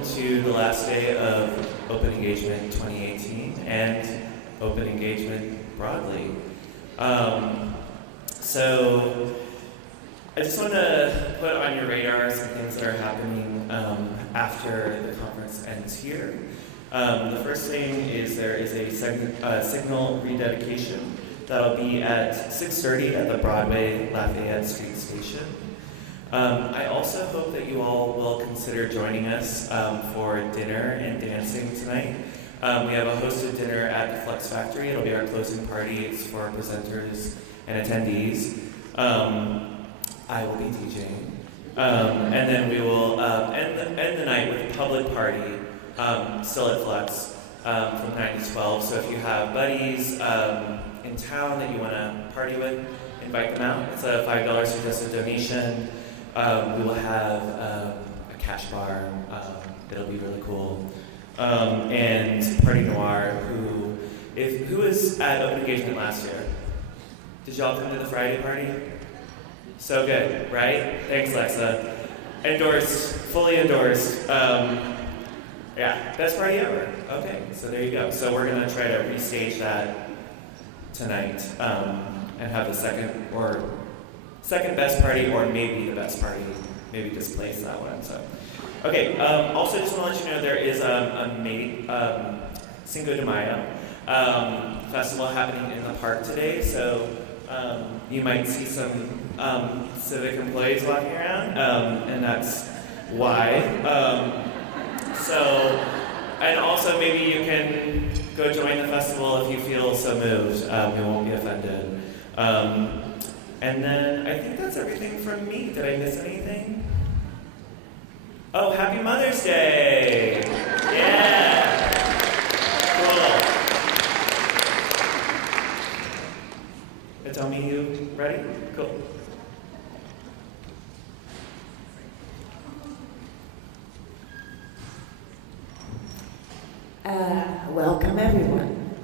welcome to the last day of Open Engagement 2018 and Open Engagement broadly. So I just want to put on your radar some things that are happening after the conference ends here. The first thing is there is a signal rededication that'll be at 6:30 at the Broadway Lafayette Street Station. I also hope that you all will consider joining us for dinner and dancing tonight. We have a hosted dinner at the Flex Factory. It'll be our closing party. It's for presenters and attendees. I will be DJing. And then we will end the night with a public party, still at Flex, from 9 to 12. So if you have buddies in town that you want to party with, invite them out. It's a $5 suggested donation. We will have a cash bar. It'll be really cool. And Party Noir, who was at Open Engagement last year. Did y'all come to the Friday party? So good, right? Thanks, Lexa. Endorsed, fully endorsed. Yeah, best party ever. Okay, so there you go. So we're gonna try to restage that tonight and have the second best party, or maybe the best party, maybe displace that one. So, okay. Also, just want to let you know there is a Cinco de Mayo festival happening in the park today. So you might see some civic employees walking around, and that's why. And also maybe you can go join the festival if you feel so moved. We won't be offended. And then I think that's everything from me. Did I miss anything? Oh, Happy Mother's Day! Yeah! Cool. Tell me, you ready? Cool. Welcome everyone,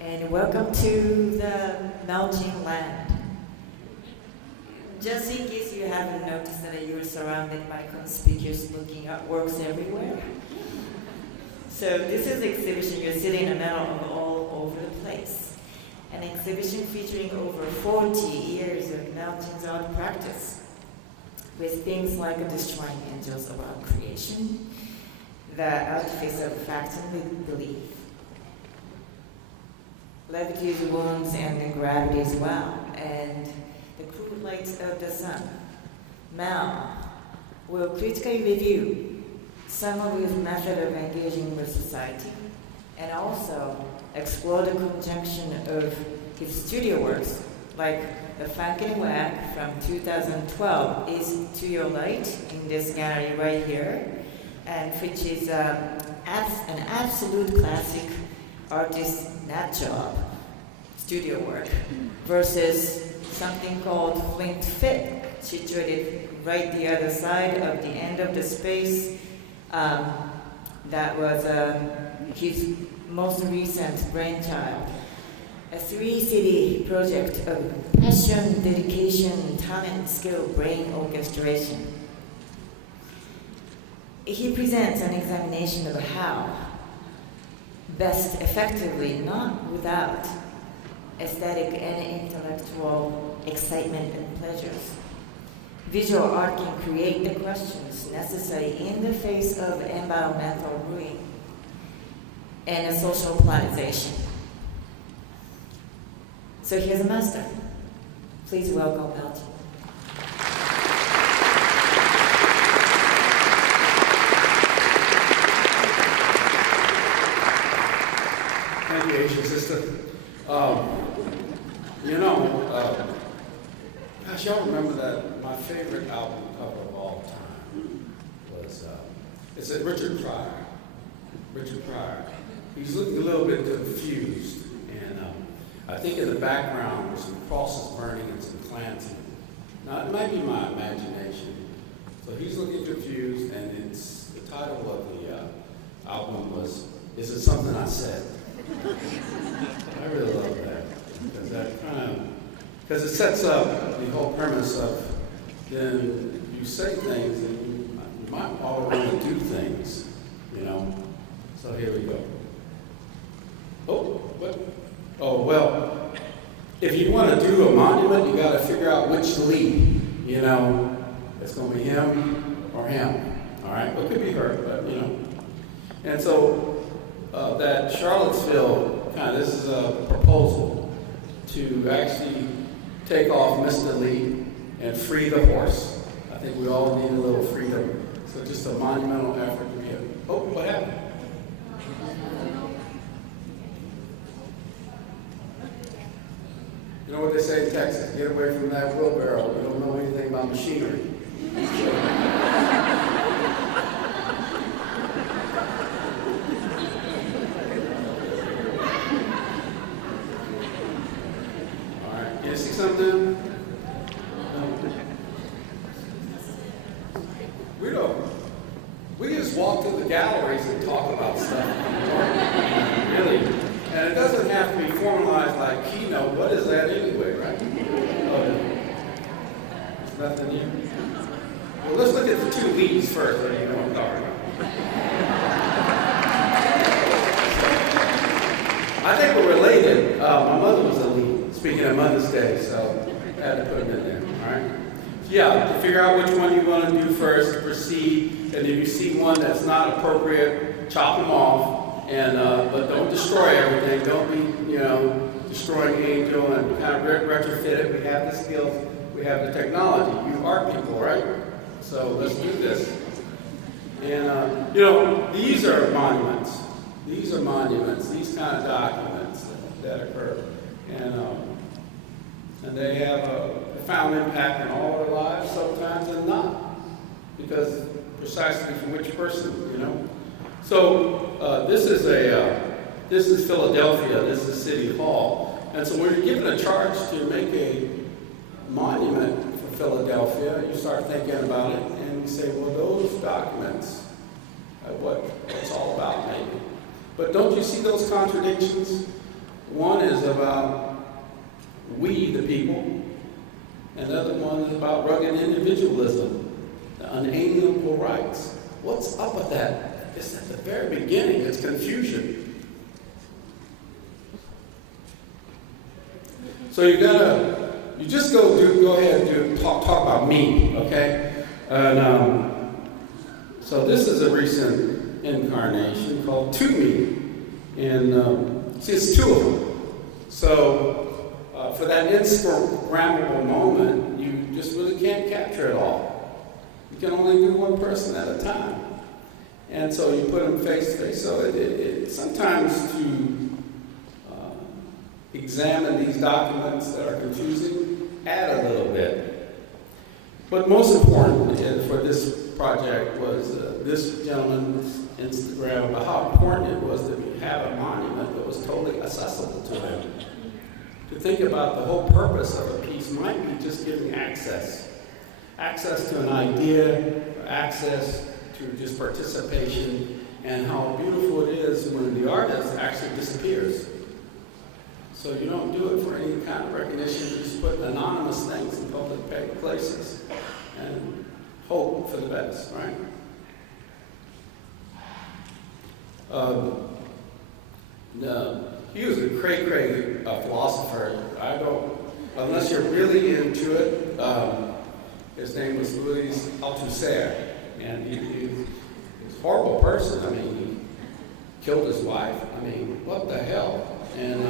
and welcome to the Melting Land. Just in case you haven't noticed that you're surrounded by conspicuous looking artworks everywhere. So this is an exhibition, you're sitting in the middle of all over the place. An exhibition featuring over 40 years of Melting's art practice, with things like Destroying Angels of Our Creation, The Artifice of Fact and Belief, Levity's Wounds and Gravity's Wow, and The Crude Light of the Sun. Mel will critically review some of his method of engaging with society, and also explore the conjunction of his studio works, like The Funkin' Whack from 2012 is To Your Light in this gallery right here, and which is an absolute classic artist nut job studio work, versus something called Flint Fit, situated right the other side of the end of the space. That was his most recent brainchild. A 3-city project of passion, dedication, talent, skill, brain orchestration. He presents an examination of how best effectively, not without aesthetic and intellectual excitement and pleasures, visual art can create the questions necessary in the face of environmental ruin and a social polarization. So here's a master. Please welcome Melting. Thank you, Asian sister. Gosh, y'all remember that my favorite album cover of all time was, it's a Richard Pryor. Richard Pryor. He's looking a little bit confused, and I think in the background were some crosses burning and some Klansmen. Now, it might be my imagination. So he's looking confused, and it's the title of the album was, Is It Something I Said? I really love that, because it sets up the whole premise of, then you say things and you might already do things you know? So here we go. Oh, what? Oh, well, if you want to do a monument, you got to figure out which Lee, you know, it's going to be him or him, all right? Well, it could be her, but, you know. And so that Charlottesville, this is a proposal to actually take off Mr. Lee and free the horse. I think we all need a little freedom. So just a monumental effort to be here. Oh, what happened? You know what they say in Texas? Get away from that wheelbarrow. You don't know anything about machinery. All right. You see something? We can just walk through the galleries and talk about stuff. Really. And it doesn't have to be formalized like keynote. What is that anyway, right? Oh, there's nothing here. Well, let's look at the two leads first, so you know what I'm talking about. I think we're related. My mother was a lead, speaking of Mother's Day, so I had to put them in there, all right? Yeah, to figure out which one you want to do first, proceed, and if you see one that's not appropriate, chop them off, and but don't destroy everything. Don't be, you know, destroying Angel and kind of retrofit it. We have the skills, we have the technology. You are people, right? So let's do this. And you know, these are monuments. These are monuments. These kind of documents that occur, and they have a profound impact on all our lives sometimes, and not, because precisely for which person, you know. So this is Philadelphia. This is City Hall, and so when you're given a charge to make a monument for Philadelphia, you start thinking about it, and you say, well, those documents, what it's all about, maybe. But don't you see those contradictions? One is about we, the people, and the other one is about rugged individualism, the unalienable rights. What's up with that? It's at the very beginning, it's confusion. So you just go ahead and talk about me, okay? And so this is a recent incarnation called To Me, and see, it's two of them. So for that Instagrammable moment, you just really can't capture it all. You can only do one person at a time. And so you put them face to face. So it sometimes to examine these documents that are confusing, add a little bit. But most important for this project was this gentleman's Instagram about how important it was to have a monument that was totally accessible to him. To think about the whole purpose of a piece might be just giving access to an idea, access to just participation, and how beautiful it is when the artist actually disappears. So you don't do it for any kind of recognition, you just put anonymous things in public places and hope for the best, right? He was a cray-cray philosopher. Unless you're really into it, his name was Louis Althusser, and he was a horrible person. I mean, he killed his wife. I mean, what the hell? And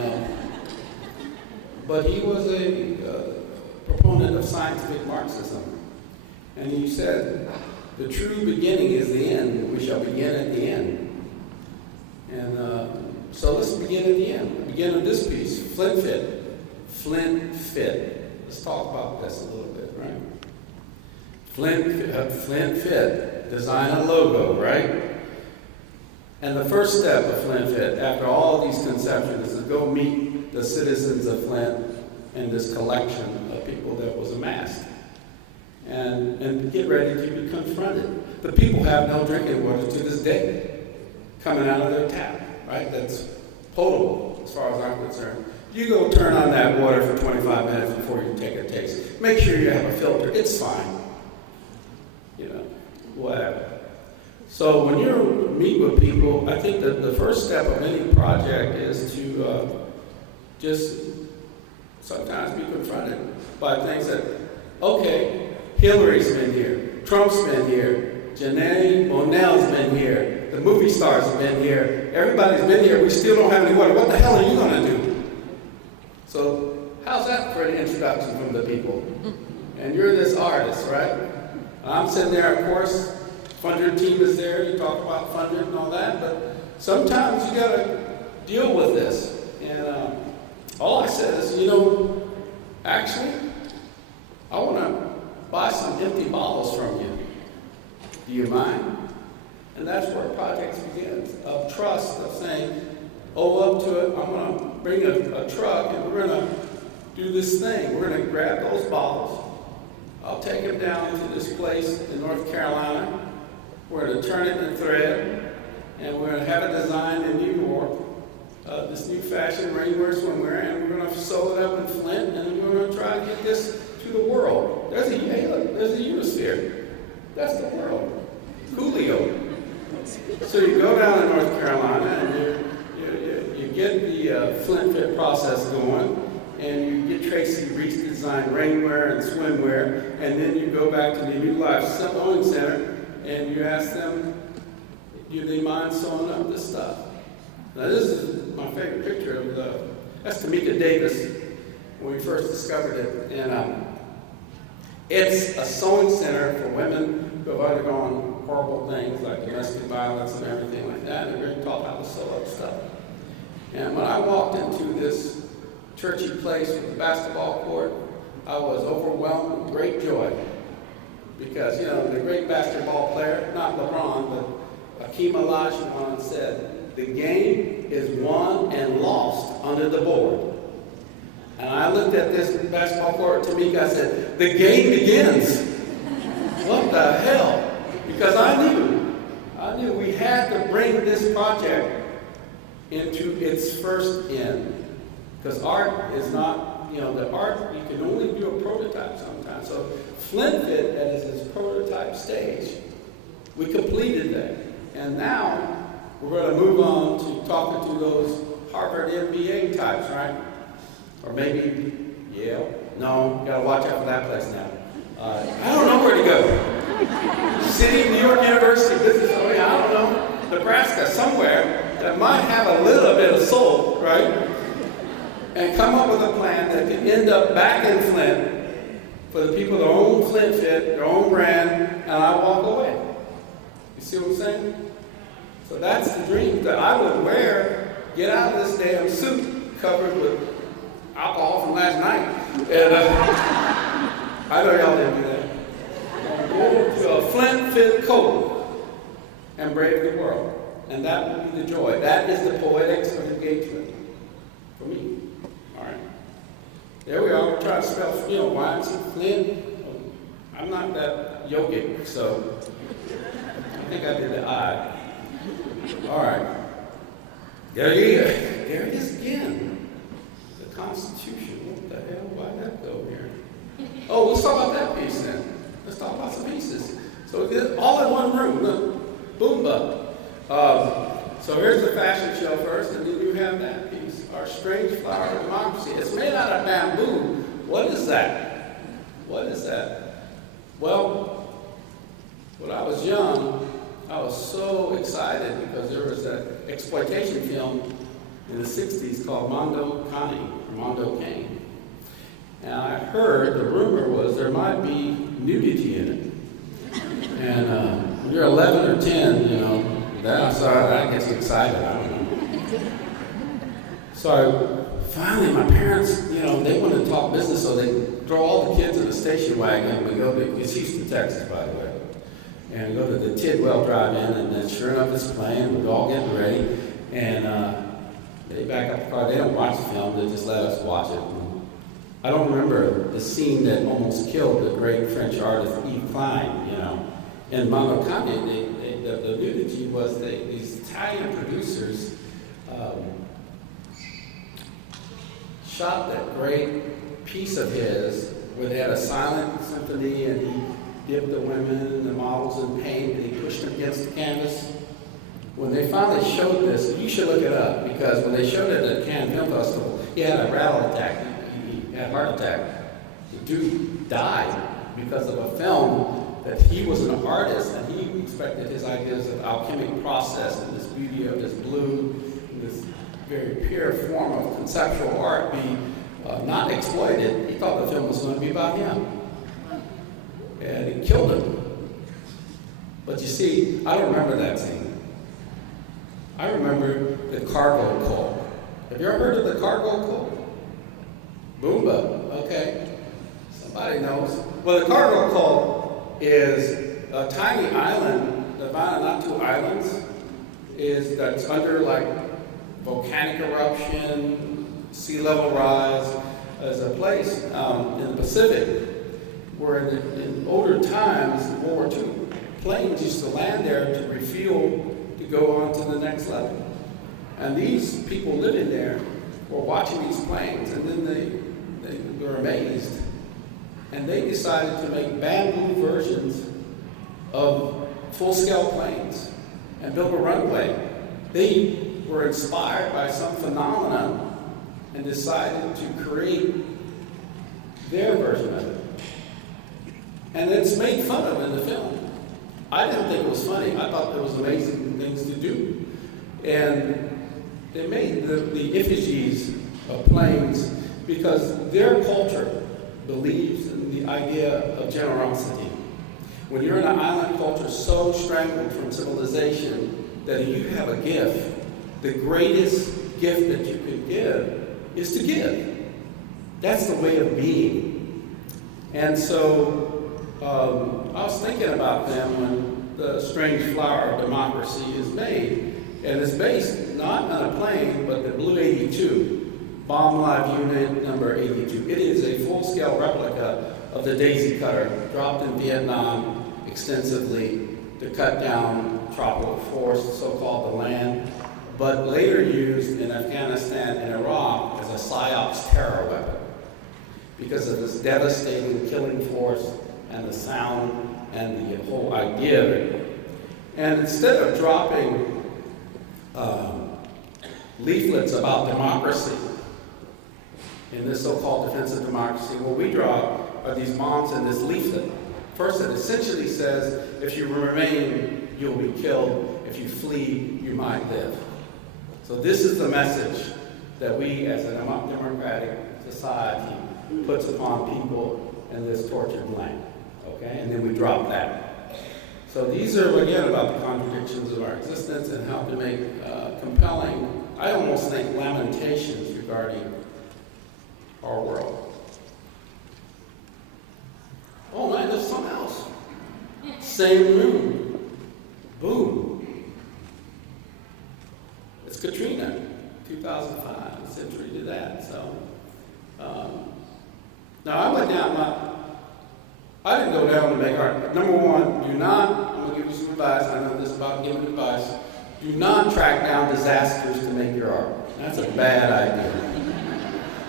but he was a proponent of scientific Marxism, and he said, "The true beginning is the end. We shall begin at the end." And so let's begin at the end. Begin with this piece, Flint Fit. Flint Fit. Let's talk about this a little bit, right? Flint Fit. Design a logo, right? And the first step of Flint Fit, after all these conceptions, is to go meet the citizens of Flint in this collection of people that was amassed. And get ready to be confronted. The people have no drinking water to this day coming out of their tap, right? That's potable as far as I'm concerned. You go turn on that water for 25 minutes before you take a taste. Make sure you have a filter. It's fine. You know, whatever. So when you meet with people, I think that the first step of any project is to just sometimes be confronted by things that, okay, Hillary's been here, Trump's been here, Janae Monell's been here, the movie stars have been here, everybody's been here, we still don't have any water. What the hell are you going to do? So how's that for an introduction from the people? And you're this artist, right? I'm sitting there, of course, Funder team is there, you talk about Funder and all that, but sometimes you got to deal with this. And all I said is, actually, I want to buy some empty bottles from you. Do you mind? And that's where projects begin, of trust, of saying, up to it, I'm going to bring a truck and we're going to do this thing. We're going to grab those bottles. I'll take them down to this place in North Carolina. We're going to turn it into thread, and we're going to have it designed in New York, this new fashion rainwear swimwear, and we're going to sew it up in Flint, and then we're going to try to get this to the world. There's a Unisphere. That's the world. Coolio. So you go down to North Carolina, and you get the Flint Fit process going, and you get Tracy Reese to design rainwear and swimwear, and then you go back to the New Life Sewing Center, and you ask them, do they mind sewing up this stuff? Now this is my favorite picture of that's Tamika Davis when we first discovered it. And it's a sewing center for women who have undergone horrible things like domestic violence and everything like that. And they're taught how to sew up stuff. And when I walked into this churchy place with the basketball court, I was overwhelmed with great joy. Because, the great basketball player, not LeBron, but Hakeem Olajuwon said, the game is won and lost under the board. And I looked at this basketball court, Tamika, I said, the game begins. What the hell? Because I knew we had to bring this project into its first end. Because art is not, the art, you can only do a prototype sometimes. So Flint Fit, that is its prototype stage, we completed that. And now we're going to move on to talking to those Harvard MBA types, right? Or maybe Yale. No, got to watch out for that place now. I don't know where to go. City, New York University, business, I don't know. Nebraska, somewhere that might have a little bit of soul, right? And come up with a plan that can end up back in Flint for the people that own Flint Fit, their own brand, and I walk away. You see what I'm saying? So that's the dream that I would wear, get out of this damn suit covered with alcohol from last night. And I know y'all didn't do that. Go to a Flint Fit coat and brave the world. And that would be the joy. That is the poetics of engagement for me. All right. There we are. We're trying to spell, YMC Flint. I'm not that yogic, so I think I did the I. All right. There it is again. The Constitution. What the hell? Why'd that go here? Oh, let's talk about that piece then. Let's talk about some pieces. So it's all in one room. Look. Boomba. So here's the fashion show first, and then you have that piece. Our strange flower of democracy. It's made out of bamboo. What is that? What is that? Well, when I was young, I was so excited because there was an exploitation film in the 60s called Mondo Cane. And I heard, the rumor was there might be nudity in it. And when you're 11 or 10, that gets you excited, I don't know. So finally my parents, they wanted to talk business, so they throw all the kids in a station wagon and we go to, it's Houston, Texas, by the way. And we go to the Tidwell Drive-In, and then sure enough it's playing, we're all getting ready, and they back up the car. They don't watch the film, they just let us watch it. I don't remember the scene that almost killed the great French artist Yves Klein, In Mondo Cane, the nudity was these Italian producers shot that great piece of his where they had a silent symphony and dipped the women and the models in paint, and he pushed them against the canvas. When they finally showed this, you should look it up, because when they showed it at Cannes Film Festival, he had a rattle attack. He had a heart attack. The dude died because of a film that he was an artist, and he expected his ideas of alchemic process and this beauty of this blue, and this very pure form of conceptual art be not exploited. He thought the film was going to be about him. And it killed him. But you see, I don't remember that scene. I remember the cargo cult. Have you ever heard of the cargo cult? Boomba, okay. Somebody knows. Well, the cargo cult is a tiny island, the Vanuatu Islands, that's under like volcanic eruption, sea level rise, as a place in the Pacific where in older times, in World War II, planes used to land there to refuel to go on to the next level. And these people living there were watching these planes, and then they were amazed. And they decided to make bamboo versions of full-scale planes and build a runway. They were inspired by some phenomenon and decided to create their version of it. And it's made fun of in the film. I didn't think it was funny. I thought there was amazing things to do. And they made the effigies of planes because their culture believes in the idea of generosity. When you're in an island culture so strangled from civilization that if you have a gift, the greatest gift that you can give is to give. That's the way of being. And so I was thinking about them when the Strange Flower of Democracy is made. And it's based not on a plane, but the Blue 82, Bomb Live Unit number 82. It is a full-scale replica of the Daisy Cutter, dropped in Vietnam extensively to cut down tropical forests, so-called the land, but later used in Afghanistan and Iraq as a PSYOPs terror weapon because of this devastating killing force and the sound and the whole idea of it. And instead of dropping leaflets about democracy in this so-called defense of democracy, what we draw are these bombs in this leaflet. First, it essentially says, if you remain, you'll be killed. If you flee, you might live. So this is the message that we as a democratic society puts upon people in this tortured land. Okay, and then we drop that. So these are, again, about the contradictions of our existence and how to make compelling, I almost think, lamentations regarding our world. Oh man, there's something else. Same room. Boom. It's Katrina, 2005, a century to that. So, now I went down, I didn't go down to make art. Number one, do not, I'm going to give you some advice. I know this is about giving advice. Do not track down disasters to make your art. That's a bad idea.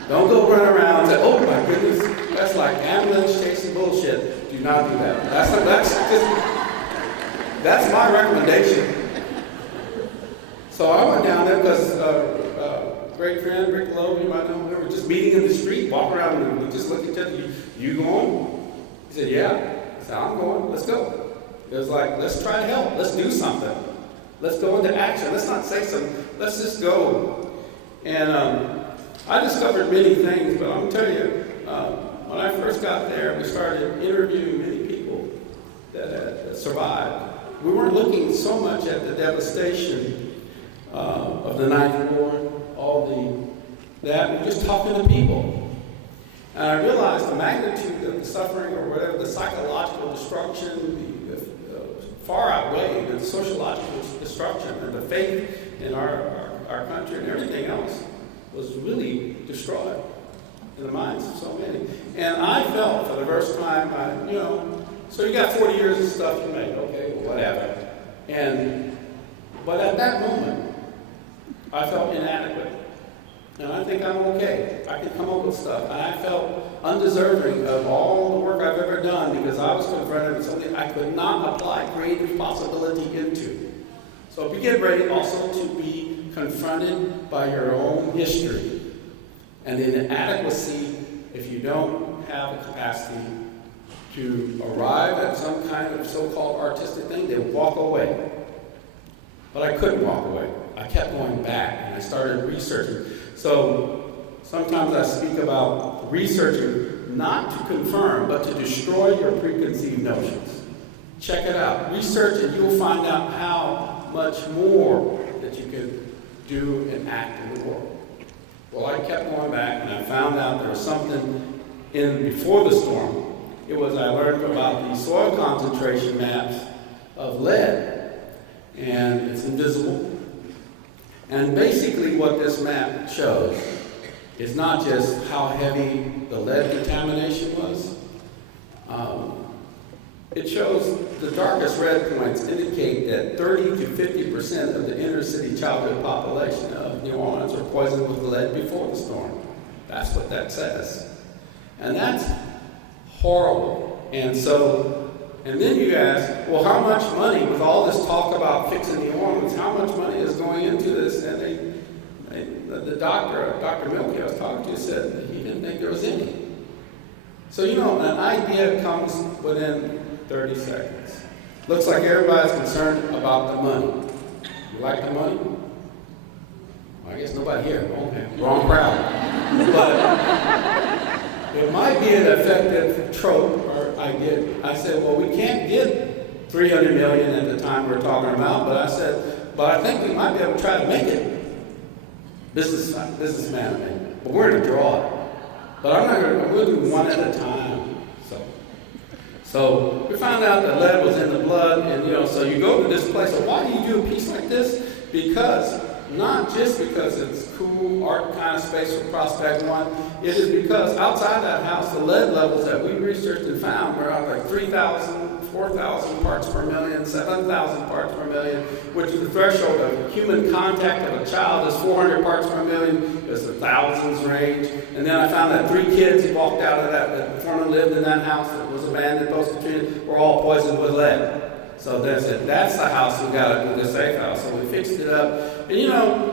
Don't go run around and say, oh my goodness, that's like ambulance chasing bullshit. Do not do that. That's my recommendation. So I went down there because great friend, Rick Lowe, you might know him, we were just meeting in the street, walking around, and we just looked at each other. You going? He said, yeah. I said, I'm going. Let's go. It was like, let's try to help. Let's do something. Let's go into action. Let's not say something. Let's just go. And I discovered many things, but I'm going to tell you, when I first got there, we started interviewing many people that had survived. We weren't looking so much at the devastation of the Ninth Ward, that we're just talking to people. And I realized the magnitude of the suffering or whatever, the psychological destruction, far outweighed the sociological destruction and the faith in our country and everything else was really destroyed in the minds of so many. And I felt for the first time, so you got 40 years of stuff you made, okay, well, whatever. But at that moment, I felt inadequate. And I think I'm okay. I can come up with stuff. And I felt undeserving of all the work I've ever done because I was confronted with something I could not apply creative possibility into. So be get ready also to be confronted by your own history and the inadequacy if you don't have a capacity to arrive at some kind of so-called artistic thing, then walk away. But I couldn't walk away. I kept going back and I started researching. So sometimes I speak about researching not to confirm, but to destroy your preconceived notions. Check it out. Research and you'll find out how much more that you can do and act in the world. Well, I kept going back and I found out there was something in before the storm. It was I learned about the soil concentration maps of lead, and it's invisible. And basically what this map shows is not just how heavy the lead contamination was. It shows the darkest red points indicate that 30 to 50% of the inner city childhood population of New Orleans are poisoned with lead before the storm. That's what that says. And that's horrible. And then you ask, well, how much money, with all this talk about fixing New Orleans, how much money is going into this? And the doctor, Dr. Milky I was talking to, said he didn't think there was any. So, an idea comes within 30 seconds. Looks like everybody's concerned about the money. You like the money? Well, I guess nobody here. Okay, wrong crowd. But it might be an effective trope or idea. I said, well, we can't get 300 million at the time we're talking about, but I think we might be able to try to make it. Businessman, I mean. But we're going to draw it. But we'll do one at a time. So we found out that lead was in the blood, and so you go to this place. So why do you do a piece like this? Because, not just because it's cool art kind of space for Prospect One, it is because outside that house, the lead levels that we researched and found were like 3,000, 4,000 parts per million, 7,000 parts per million, which is the threshold of human contact of a child is 400 parts per million, it's the thousands range. And then I found that 3 kids who walked out of that formerly lived in that house that was abandoned post-Katrina were all poisoned with lead. So that's the house we got to do, the safe house. So we fixed it up. And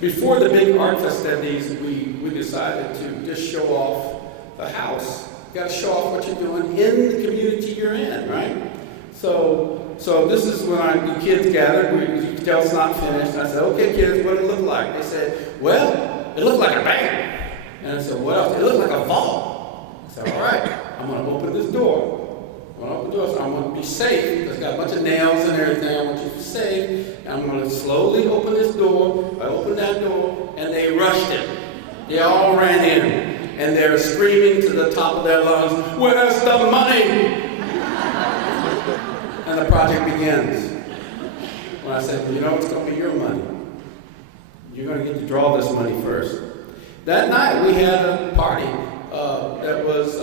before the big art festivities, we decided to just show off the house. You got to show off what you're doing in the community you're in, right? So this is when the kids gathered. You can tell it's not finished. I said, okay, kids, what did it look like? They said, well, it looked like a bank. And I said, what else? It looked like a vault. I said, all right, I'm going to open this door. When I open the door, so I'm going to be safe, because it's got a bunch of nails and everything. I want you to be safe. And I'm going to slowly open this door. I opened that door, and they rushed it. They all ran in, and they're screaming to the top of their lungs, "Where's the money?" And the project begins. When I said, well, it's going to be your money. You're going to get to draw this money first. That night, we had a party that was...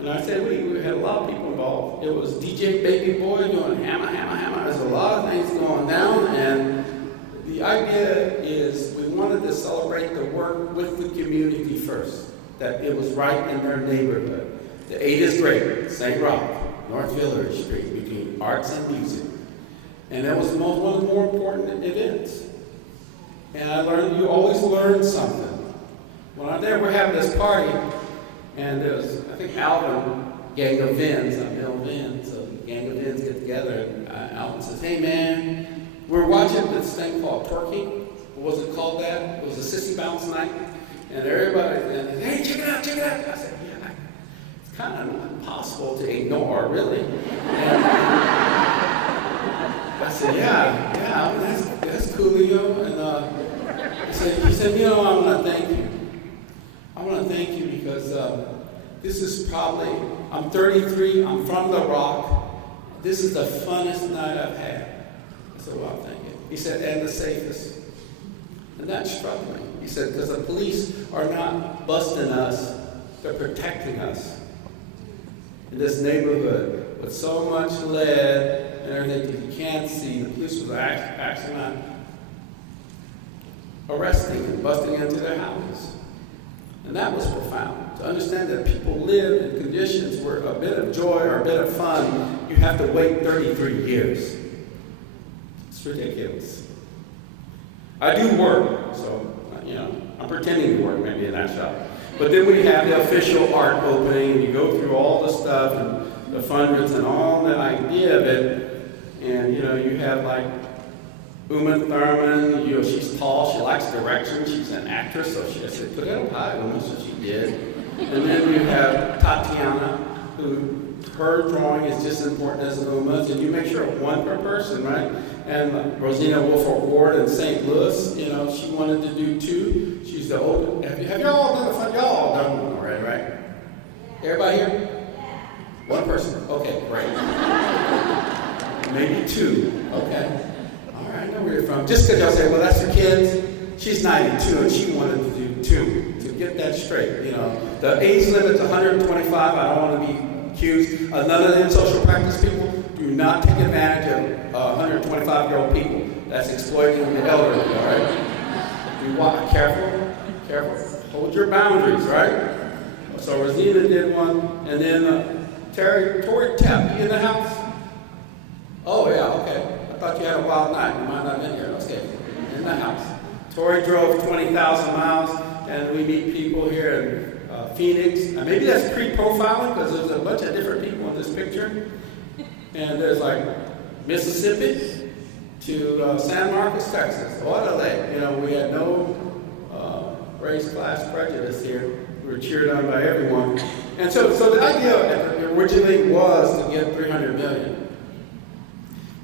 And I said we had a lot of people involved. It was DJ Baby Boy doing hammer, hammer, hammer. There's a lot of things going down, and the idea is we wanted to celebrate the work with the community first, that it was right in their neighborhood. The 8 is great, St. Roch, North Village Street, between arts and music. And that was one of the more important events. And I learned, you always learn something. When I'm there, we're having this party, and there was, I think, Alvin, Gang of Vins, Bill Vins, so Gang of Vins get together, and Alvin says, hey man, we're watching this thing called Twerking. What was it called that? It was a sissy bounce night. And everybody, hey, check it out, check it out. I said, yeah, it's kind of impossible to ignore, really. And I said, yeah, that's coolio. And he said, I want to thank you. I want to thank you because this is probably, I'm 33, I'm from the Rock. This is the funnest night I've had. I said, well, thank you. He said, and the safest. And that struck me. He said, because the police are not busting us, they're protecting us. In this neighborhood with so much lead and everything that you can't see, the police was actually not arresting and busting into their houses. And that was profound. To understand that people live in conditions where a bit of joy or a bit of fun, you have to wait 33 years. It's ridiculous. I do work, so, I'm pretending to work maybe in that shop. But then we have the official art opening, and you go through all the stuff and the funders and all the idea of it. And, you have like Uma Thurman, she's tall, she likes direction, she's an actress, so I said, put it up high, Uma, so she did. And then you have Tatiana, who her drawing is just as important as Uma's, and you make sure one per person, right? And Rosina Wolford Ward in St. Louis, she wanted to do 2. She's the old. Have y'all done the fun? Y'all done one already, right? Everybody here? One person. Okay, great. Maybe 2. Okay. All right, I know where you're from. Just because y'all say, well, that's your kids. She's 92 and she wanted to do 2. To get that straight, the age limit's 125. I don't want to be accused. None of them social practice people do not take advantage of 125-year-old people. That's exploiting the elderly. All right. You walk careful. Hold your boundaries, right? So Rosina did one, and then Tori Tapp, you in the house? Oh yeah, okay. I thought you had a wild night. You might not have been here. Okay, in the house. Tori drove 20,000 miles, and we meet people here in Phoenix. And maybe that's pre-profiling because there's a bunch of different people in this picture. And there's like Mississippi to San Marcos, Texas. What a lake. We had no race, class prejudice here. We were cheered on by everyone. And so the idea originally was to get $300 million.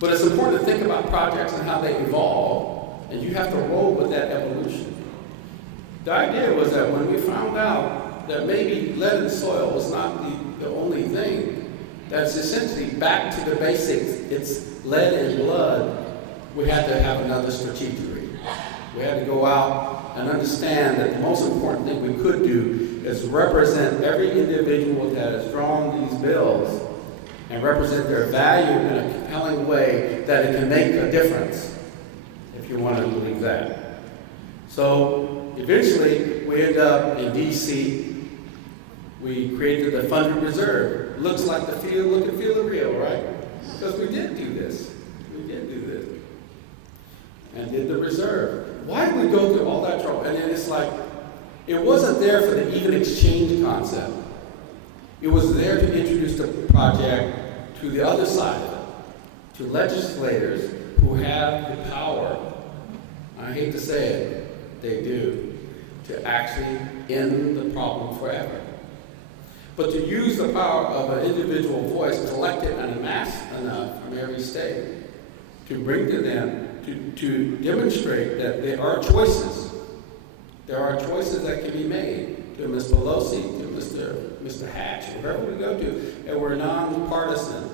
But it's important to think about projects and how they evolve, and you have to roll with that evolution. The idea was that when we found out that maybe lead in soil was not the only thing, that's essentially back to the basics, it's lead in blood, we had to have another strategic. We had to go out and understand that the most important thing we could do is represent every individual that has drawn these bills and represent their value in a compelling way that it can make a difference, if you want to believe that. So eventually we end up in DC. We created the Funded Reserve. Looks like the look and feel real, right? Because we did do this. And did the reserve. Why did we go through all that trouble? And then it's like, it wasn't there for the even exchange concept. It was there to introduce the project to the other side of it, to legislators who have the power, I hate to say it, they do, to actually end the problem forever. But to use the power of an individual voice collected and amassed enough from every state to bring to them to demonstrate that there are choices. There are choices that can be made to Ms. Pelosi, to Mr. Hatch, wherever we go to, and we're nonpartisan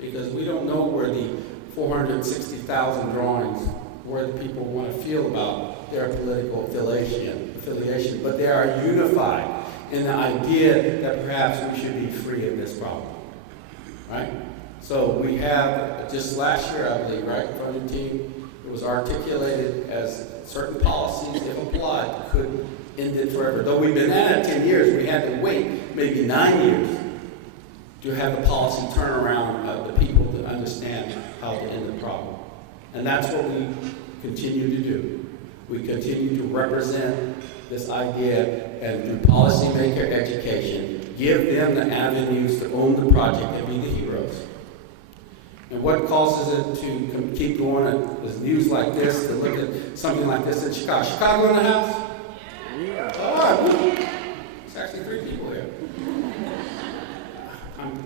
because we don't know where the 460,000 drawings, where the people want to feel about their political affiliation, but they are unified in the idea that perhaps we should be free of this problem, right? So we have, just last year, I believe, right, funding team, it was articulated as certain policies, if applied, could end it forever. Though we've been at it 10 years, we had to wait maybe 9 years to have the policy turnaround of the people to understand how to end the problem. And that's what we continue to do. We continue to represent this idea and through policymaker education, give them the avenues to own the project and be the heroes. And what causes it to keep going is news like this, to look at something like this in Chicago. Chicago in the house? Yeah. All right. It's actually 3 people here.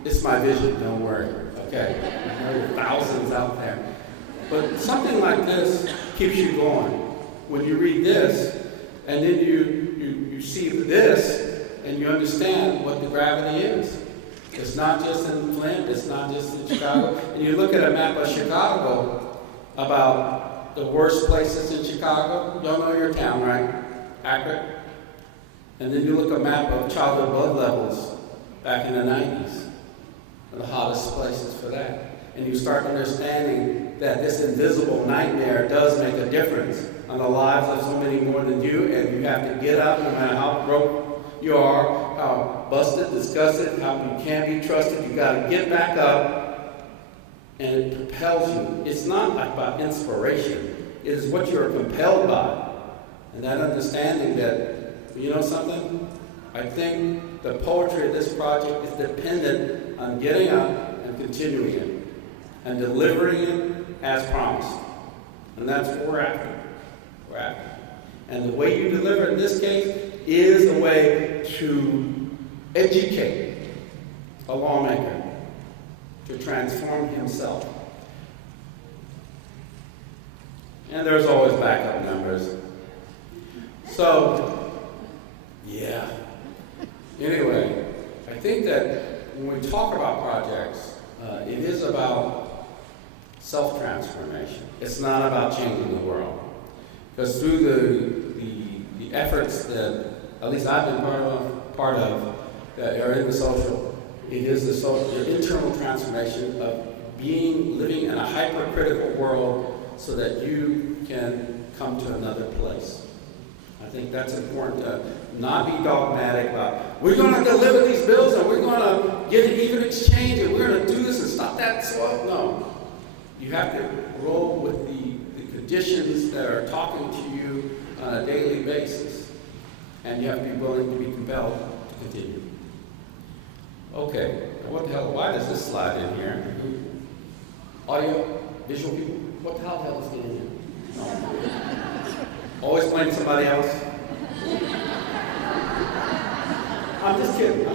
It's my vision, don't worry. Okay. I know there are thousands out there. But something like this keeps you going. When you read this, and then you see this, and you understand what the gravity is. It's not just in Flint, it's not just in Chicago. And you look at a map of Chicago about the worst places in Chicago. Y'all know your town, right? Akron. And then you look at a map of childhood blood levels back in the 90s. And the hottest places for that. And you start understanding that this invisible nightmare does make a difference on the lives of so many more than you, and you have to get up no matter how broke you are, how busted, disgusted, how you can't be trusted. You got to get back up, and it propels you. It's not about inspiration. It is what you're compelled by. And that understanding that, you know something? I think the poetry of this project is dependent on getting up and continuing it and delivering it as promised. And that's what we're after. We're after. And the way you deliver it in this case is a way to educate a lawmaker to transform himself. And there's always backup numbers. So, yeah. Anyway, I think that when we talk about projects, it is about self-transformation. It's not about changing the world. Because through the efforts that at least I've been part of that are in the social, it is the internal transformation of living in a hypercritical world so that you can come to another place. I think that's important to not be dogmatic about, we're going to deliver these bills and we're going to get an even exchange and we're going to do this and stop that. No. You have to roll with the conditions that are talking to you on a daily basis. And you have to be willing to be compelled to continue. Okay, what the hell, why does this slide in here? Audio, visual people, what the hell is getting in here? No. Always blame somebody else. I'm just kidding. I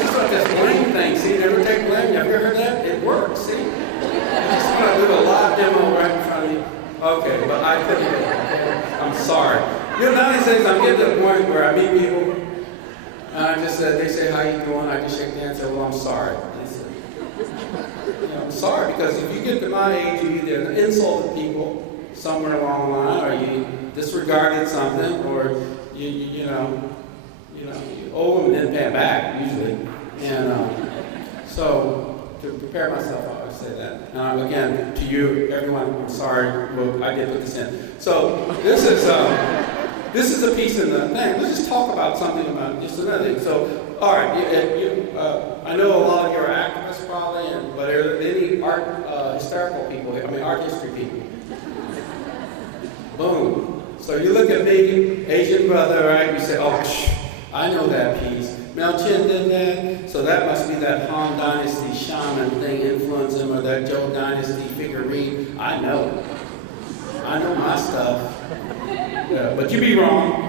just like this blame thing. See, never take blame. Have you ever heard that? It works. See, I just want to do a live demo right in front of you. Okay, but I couldn't. I'm sorry. You know, now these days I'm getting to the point where I meet people, and I just they say, "How you doing?" I just shake hands and say, "Well, I'm sorry." I'm sorry, because if you get to my age, you either insulted people somewhere along the line, or you disregarded something, or you owe them and didn't pay them back usually. And so to prepare myself, I would say that. And again, to you, everyone, I'm sorry. Well, I did put this in. So this is a piece in the thing. Let's just talk about something about just another thing. So. All right, I know a lot of you are activists probably, but are there any historical people here? I mean, art history people. Boom. So you look at me, Asian brother, right? You say, oh, I know that piece. Mel Chin did that, so that must be that Han Dynasty shaman thing influenced him, or that Zhou Dynasty figurine. I know my stuff. Yeah, but you be wrong.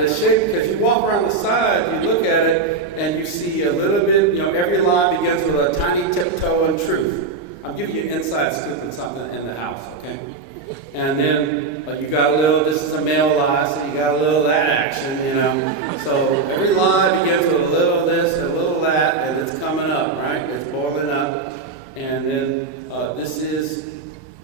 Because you walk around the side, you look at it, and you see a little bit, every line begins with a tiny tiptoe in truth. I'm giving you an inside scoop on something in the house, okay? And then you got a little, this is a male lie, so you got a little of that action, So every lie begins with a little of this, a little of that, and it's coming up, right? It's boiling up. And then this is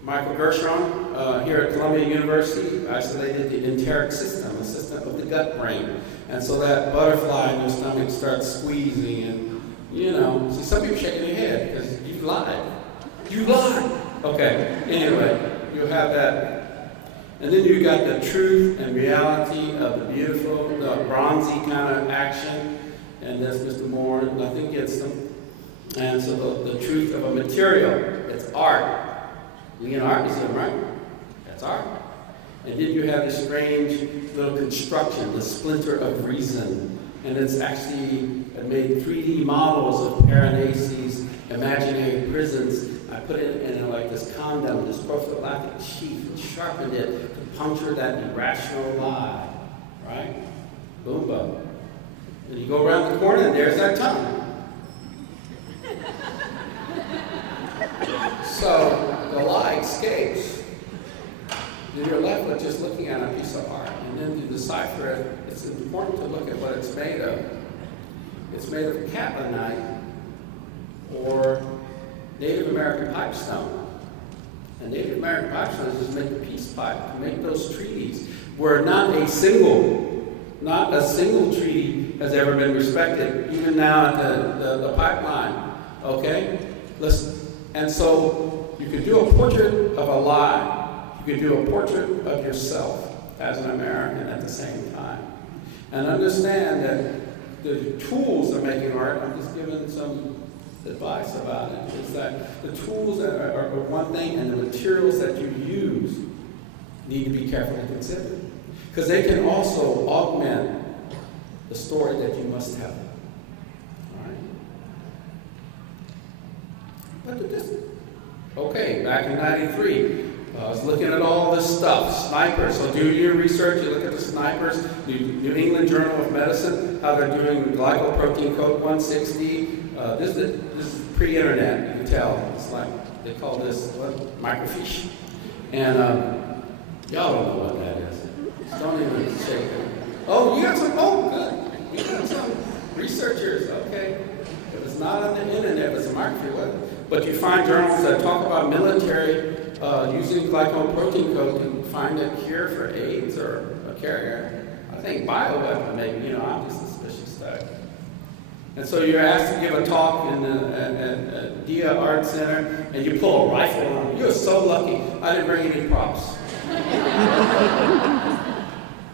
Michael Gershon here at Columbia University isolated the enteric system, a system of the gut brain. And so that butterfly in your stomach starts squeezing and, see, some people shaking their head because you've lied. You lied! Okay, anyway, you have that. And then you got the truth and reality of the beautiful, the bronzy kind of action. And that's Mr. Moore, nothing gets them. And so the truth of a material, it's art. Lincoln Art Museum, right? That's art. And then you have this strange little construction, the splinter of reason. And it's actually made 3D models of Piranesi's imaginary prisons. I put it in like this condom, this prophylactic sheath, and sharpened it to puncture that irrational lie, right? Boom, boom. And you go around the corner and there's that tongue. So the lie escapes. Then you're left with just looking at a piece of art. And then to decipher it, it's important to look at what it's made of. It's made of catlinite or Native American pipestone. And Native American pipestone is just make the peace pipe, to make those treaties where not a single treaty has ever been respected, even now at the pipeline. Okay? Listen. And so you can do a portrait of a lie. You can do a portrait of yourself as an American at the same time. And understand that the tools of making art, I'm just giving some advice about it, is that the tools are one thing, and the materials that you use need to be carefully considered. Because they can also augment the story that you must tell. All right? But this, okay, back in '93, I was looking at all this stuff, snipers. So do your research, you look at the snipers, New England Journal of Medicine, how they're doing glycoprotein code 160. This is pre-internet, you can tell. It's like, they call this, what, microfiche. And y'all don't know what that is. Don't even shake it. Oh, you got some, oh, good. You got some researchers, okay. If it's not on the internet, it's a microfiche. But you find journals that talk about military using glycoprotein code to find a cure for AIDS or a carrier. I think bioweapon maybe, I'm just suspicious of that. And so you're asked to give a talk in at Dia Art Center, and you pull a rifle on. You're so lucky. I didn't bring any props.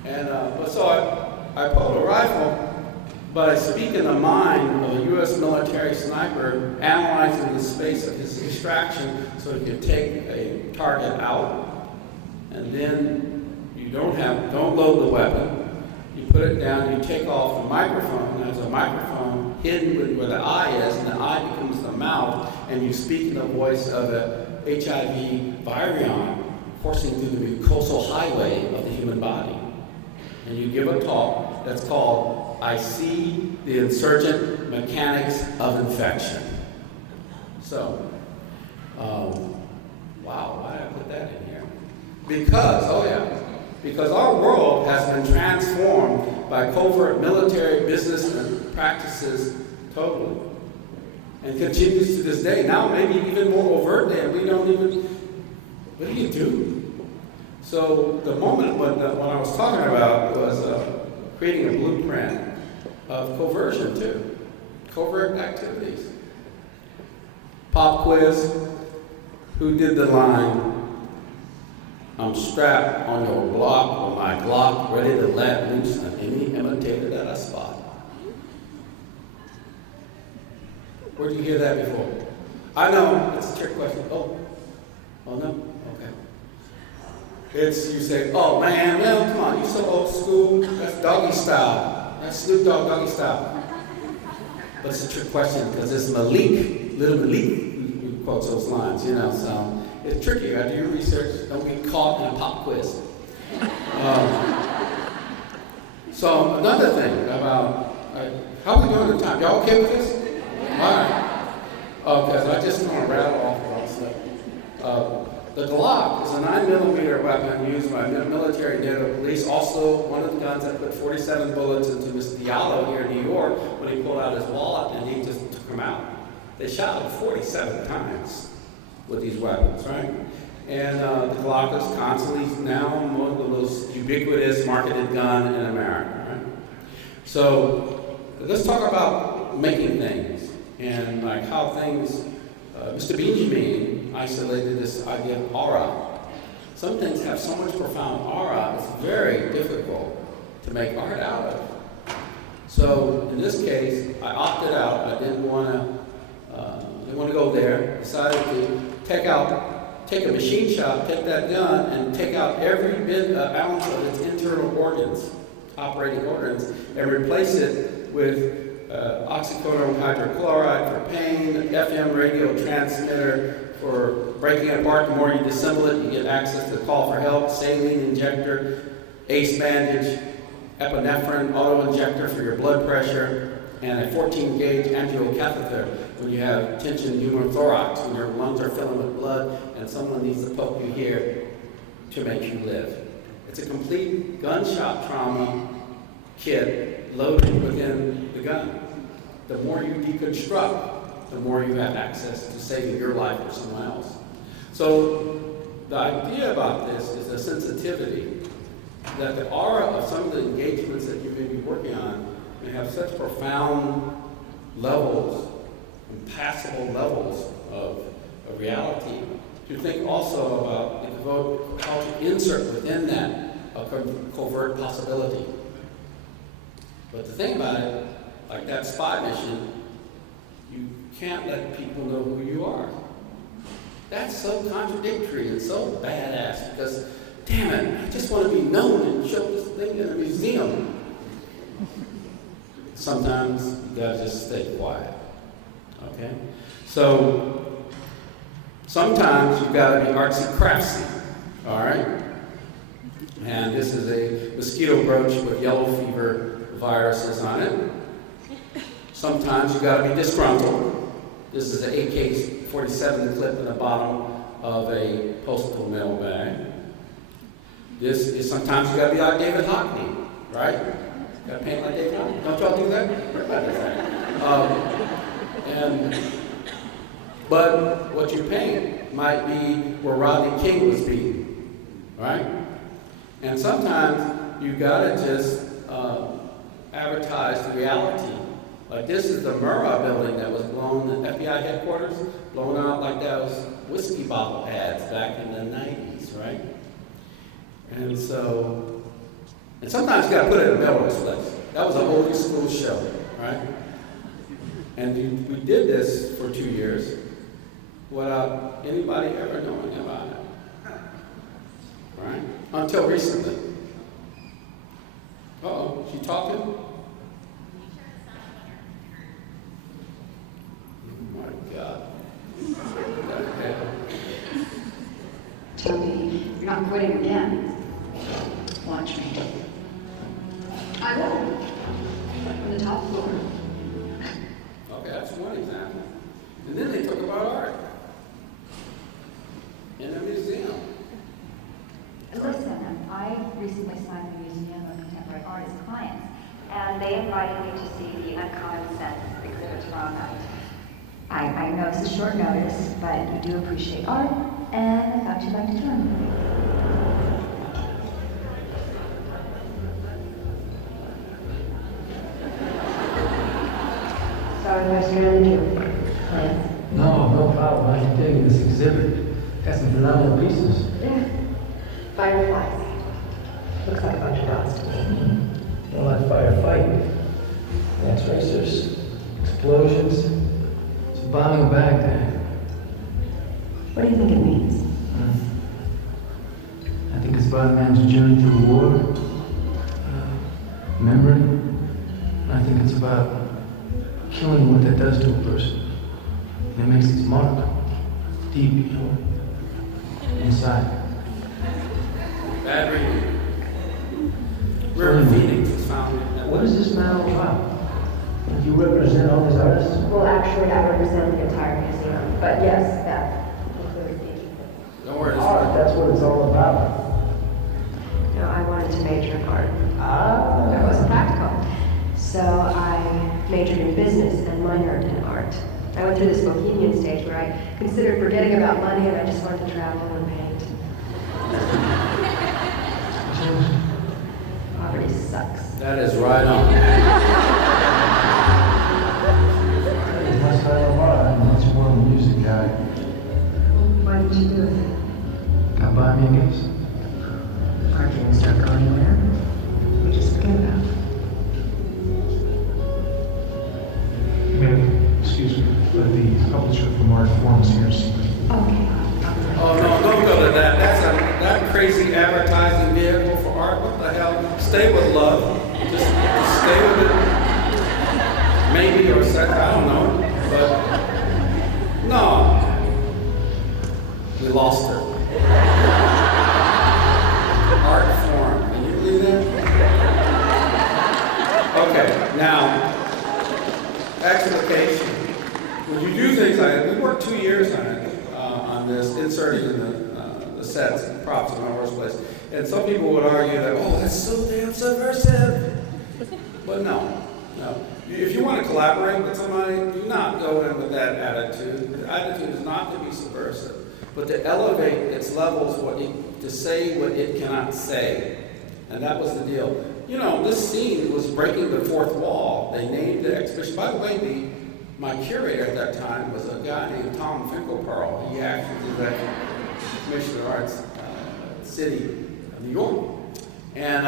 And but so I pulled a rifle, but I speak in the mind of a U.S. military sniper analyzing the space of his extraction so he can take a target out, and then you don't load the weapon. You put it down, you take off the microphone, and there's a microphone hidden where the eye is, and the eye becomes the mouth, and you speak in the voice of a HIV virion coursing through the mucosal highway of the human body. And you give a talk that's called, I See the Insurgent Mechanics of Infection. So, wow, why did I put that in here? Because our world has been transformed by covert military business and practices totally. And continues to this day. Now maybe even more overtly, and we don't even, what do you do? So the moment when I was talking about was creating a blueprint of coercion too, covert activities. Pop quiz, who did the line, I'm strapped on your block with my Glock, ready to let loose on any imitator that I spot. Where did you hear that before? I know, it's a trick question. Oh no? Okay. It's, you say, oh man, come on, you so old school. That's doggy style. That's Snoop Dogg doggy style. But it's a trick question because it's Malik, little Malik, who quotes those lines, so it's tricky. You have to do your research. Don't get caught in a pop quiz. So another thing about, how are we doing the time? Y'all okay with this? All right. Because I just want to rattle off a lot of stuff. The Glock is a 9mm weapon used by military data police. Also, one of the guns that put 47 bullets into Mr. Diallo here in New York when he pulled out his wallet and he just took him out. They shot him 47 times with these weapons, right? And the Glock is constantly now one of the most ubiquitous marketed gun in America, right? So let's talk about making things and like how things, Mr. Benjamin isolated this idea of aura. Some things have so much profound aura, it's very difficult to make art out of. So in this case, I opted out. I didn't want to go there. Decided to take a machine shop, take that gun, and take out every ounce of its internal organs, operating organs, and replace it with oxycodone hydrochloride for pain, FM radio transmitter for breaking it apart. The more you disassemble it, you get access to call for help, saline injector, ACE bandage, epinephrine auto-injector for your blood pressure, and a 14-gauge angiocatheter when you have tension pneumothorax, when your lungs are filling with blood and someone needs to poke you here to make you live. It's a complete gunshot trauma kit loaded within the gun. The more you deconstruct, the more you have access to saving your life or someone else. So the idea about this is a sensitivity that the aura of some of the engagements that you may be working on They have such profound levels, impassable levels of reality. To think also about how to insert within that a covert possibility. But the thing about it, like that spy mission, you can't let people know who you are. That's so contradictory and so badass because, damn it, I just want to be known and show this thing in a museum. Sometimes you gotta just stay quiet, okay? So, sometimes you gotta be artsy craftsy, all right? And this is a mosquito brooch with yellow fever viruses on it. Sometimes you gotta be disgruntled. This is an AK-47 clip in the bottom of a postal mail bag. This is sometimes you gotta be like David Hockney, right? You gotta paint like David Hockney. Don't y'all do that? Everybody does that. But what you paint might be where Rodney King was beaten, right? And sometimes you gotta just advertise the reality. Like this is the Murrah building that was blown, the FBI headquarters, blown out like that was whiskey bottle ads back in the 90s, right? And so, and sometimes you gotta put it in Melrose Place. That was an old school show, right? And we did this for 2 years without anybody ever knowing about it, right? Until recently. Uh-oh, she talking? Oh my God. Okay. Toby, you're not quitting again. Watch me. I won't. On the top floor. Okay, that's one example. And then they talk about art in a museum. Listen, I recently signed the Museum of Contemporary Art as clients, and they invited me to see the Uncommon Sense exhibit tomorrow night. I know it's a short notice, but you do appreciate art, and I thought you'd like to join me. Sorry if I stranded you. Lance? No problem. I can dig this exhibit. Got some phenomenal pieces. Yeah. Fireflies. Looks like a bunch of dots to me. Don't like firefight. Lance racers, explosions. It's a bombing of Baghdad. What do you think it means? I think it's about a man's journey through war, memory. I think it's about killing what that does to a person. And it makes its mark deep, inside. Bad reading. River Phoenix was found in that. What is this man all about? Do you represent all these artists? Well, actually, I represent the entire museum. But yes, that includes the exhibit. Don't worry, it's Art, that's what it's all about. No, I wanted to major in art. Ah. It was practical. So I majored in business and minored in art. I went through this bohemian stage where I considered forgetting about money and I just wanted to travel and paint. Poverty sucks. That is right on. It's my style of art. I'm much more of a music guy. Why did you do it? Can I buy me a gift? Art didn't start going anywhere. We just forget about it. Ma'am, excuse me, but the publisher from Art Forms here is Okay. Oh, no, don't go to that. That crazy advertising vehicle for art. What the hell? Stay with love. Just stay with it. Maybe or sex, I don't know. But no. We lost her. Art form. Can you believe that? Okay, now, explication. When you do things like that, we worked 2 years on it. On this, inserting in the sets and props in our workplace. And some people would argue that, oh, that's so damn subversive. But no. If you want to collaborate with somebody, do not go in with that attitude. The attitude is not to be subversive, but to elevate its levels, to say what it cannot say. And that was the deal. you know, this scene was breaking the fourth wall. They named the exhibition. By the way, my curator at that time was a guy named Tom Finkelpearl. He actually did that Commission of Arts, City of New York. And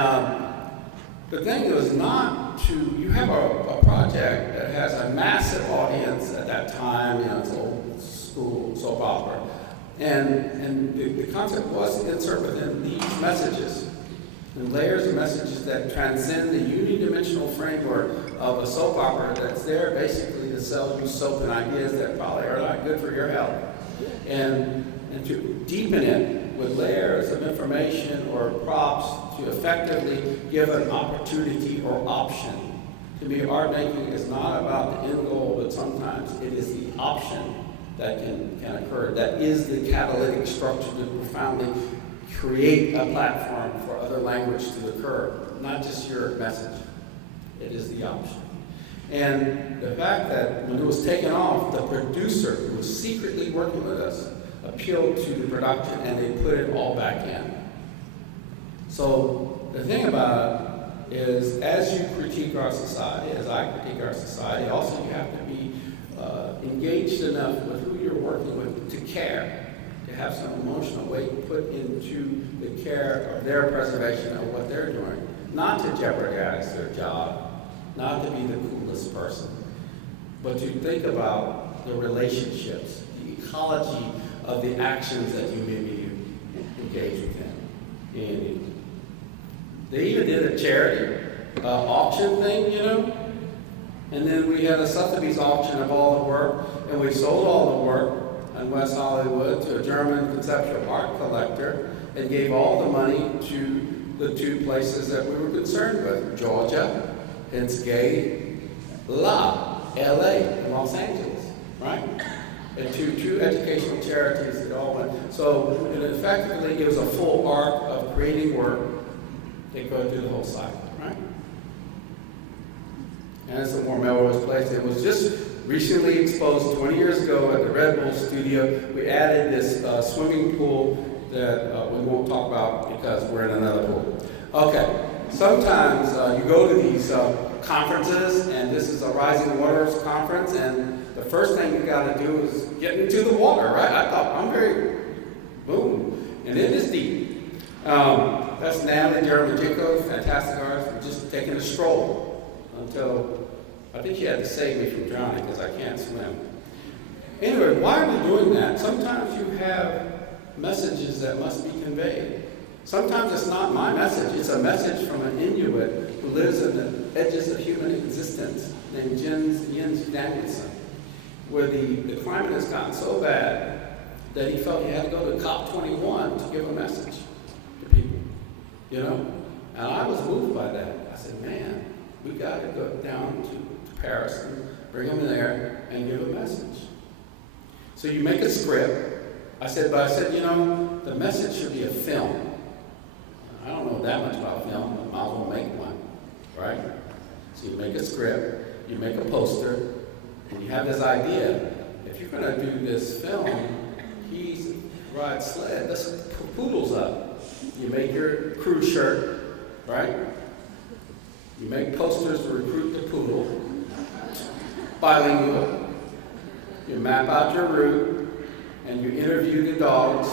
the thing was not to, you have a project that has a massive audience at that time, you know, it's old school soap opera. And the concept was to insert within these messages and layers of messages that transcend the unidimensional framework of a soap opera that's there basically to sell you soap and ideas that probably are not good for your health. And to deepen it with layers of information or props to effectively give an opportunity or option. To me, art making is not about the end goal, but sometimes it is the option that can occur. That is the catalytic structure to profoundly create a platform for other language to occur, not just your message. It is the option. And the fact that when it was taken off, the producer who was secretly working with us appealed to the production and they put it all back in. So the thing about it is, as you critique our society, as I critique our society, also you have to be engaged enough with who you're working with to care, to have some emotional weight put into the care of their preservation of what they're doing, not to jeopardize their job, not to be the coolest person, but to think about the relationships, the ecology of the actions that you maybe engage with in. And they even did a charity auction thing, you know? And then we had a Sotheby's auction of all the work, and we sold all the work in West Hollywood to a German conceptual art collector and gave all the money to the two places that we were concerned with, Georgia, hence gay, LA, and Los Angeles, right? And two educational charities that all went. So and effectively, it was a full arc of creating work that go through the whole cycle, right? And it's a more Melrose Place. It was just recently exposed 20 years ago at the Red Bull studio. We added this swimming pool that we won't talk about because we're in another pool. Okay, sometimes you go to these conferences, and this is a Rising Waters conference, and the first thing you got to do is get into the water, right? I thought, I'm very, boom, and it is deep. That's Natalie Jeremijenko, fantastic artist. We're just taking a stroll until, I think she had to save me from drowning because I can't swim. Anyway, why are we doing that? Sometimes you have messages that must be conveyed. Sometimes it's not my message, it's a message from an Inuit who lives in the edges of human existence named Jens Danielson, where the climate has gotten so bad that he felt he had to go to COP21 to give a message to people, you know? And I was moved by that. I said, man, we got to go down to Paris and bring them there and give a message. So you make a script. I said, you know, the message should be a film. I don't know that much about film, but I might as well make one, right? So you make a script, you make a poster, and you have this idea. If you're going to do this film, he's rides sled. Let's put poodles up. You make your crew shirt, right? You make posters to recruit the poodle. Bilingual. You map out your route, and you interview the dogs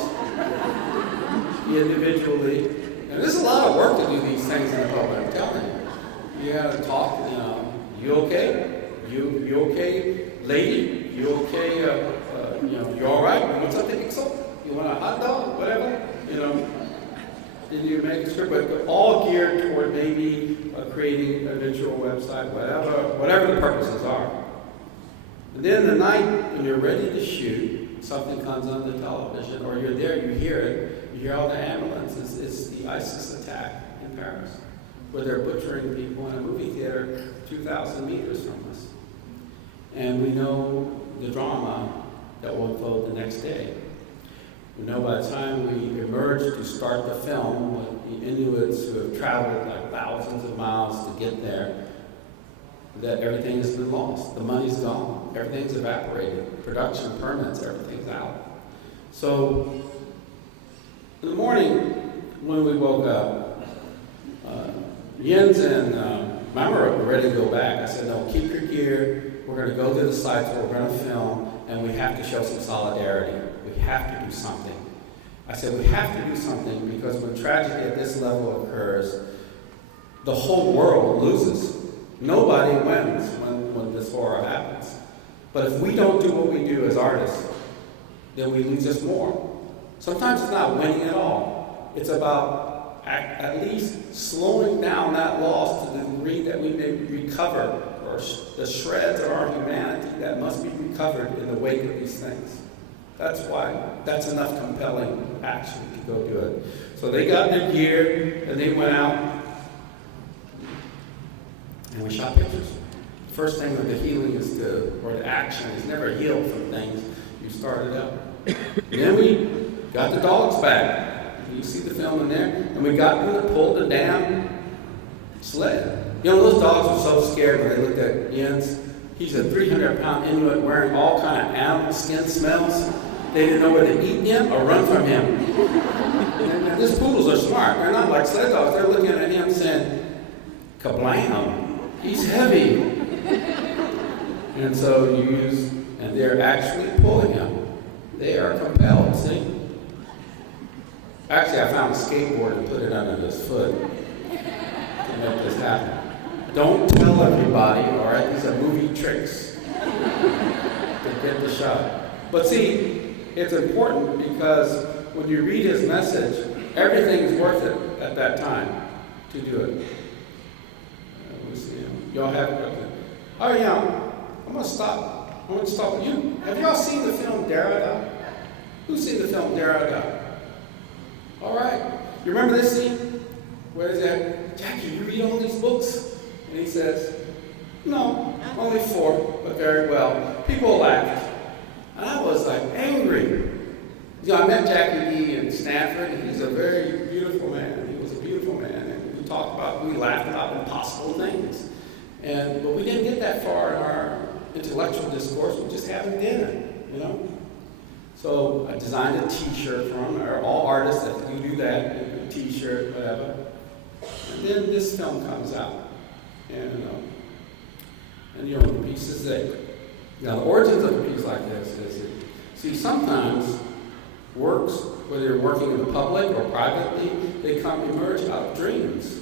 individually. And there's a lot of work to do these things in the public, I'm telling you. You have to talk, you know, you okay? You okay, lady? You okay, you know, you all right? You want something exotic? You want a hot dog? Whatever, you know. Then you make a script, but all geared toward maybe creating a visual website, whatever the purposes are. And then the night when you're ready to shoot, something comes on the television, or you're there, you hear it, you hear all the ambulances. It's the ISIS attack in Paris, where they're butchering people in a movie theater 2,000 meters from us. And we know the drama that will unfold the next day. We know by the time we emerge to start the film, with the Inuits who have traveled like thousands of miles to get there, that everything has been lost. The money's gone. Everything's evaporated. Production permits, everything's out. So in the morning when we woke up, Jens and Mama were ready to go back. I said, no, keep your gear. We're going to go to the sites where we're going to film, and we have to show some solidarity. We have to do something. I said, we have to do something because when tragedy at this level occurs, the whole world loses. Nobody wins when this horror happens. But if we don't do what we do as artists, then we lose just more. Sometimes it's not winning at all. It's about at least slowing down that loss to the degree that we may recover, or the shreds of our humanity that must be recovered in the wake of these things. That's why, that's enough compelling action to go do it. So they got their gear and they went out and we shot pictures. First thing with the healing is or the action is never healed from things you started out. And then we got the dogs back. You see the film in there? And we got them to pull the damn sled. You know, those dogs were so scared when they looked at Jens. He's a 300-pound Inuit wearing all kind of animal skin smells. They didn't know whether to eat him or run from him. And these poodles are smart. They're not like sled dogs. They're looking at him saying, kablam, he's heavy. And so and they're actually pulling him. They are compelled, see? Actually, I found a skateboard and put it under his foot to make this happen. Don't tell everybody, all right? These are movie tricks to get the shot. But see, it's important because when you read his message, everything is worth it at that time to do it. Let me see him. Y'all have it. Oh, yeah. I'm going to stop with you. Have y'all seen the film Derrida? Who's seen the film Derrida? All right. You remember this scene? Where is that? Jackie, you read all these books? And he says, no, only 4, but very well. People laughed. And I was like angry. You know, I met Jackie Lee in Stanford, and he's a very beautiful man. He was a beautiful man. And we laughed about impossible things. But we didn't get that far in our intellectual discourse. We just having dinner, you know? So I designed a T-shirt for him, or all artists that can do that, a T-shirt, whatever. And then this film comes out. And the piece is there. Now, the origins of a piece like this is, see, sometimes works, whether you're working in the public or privately, they emerge out of dreams.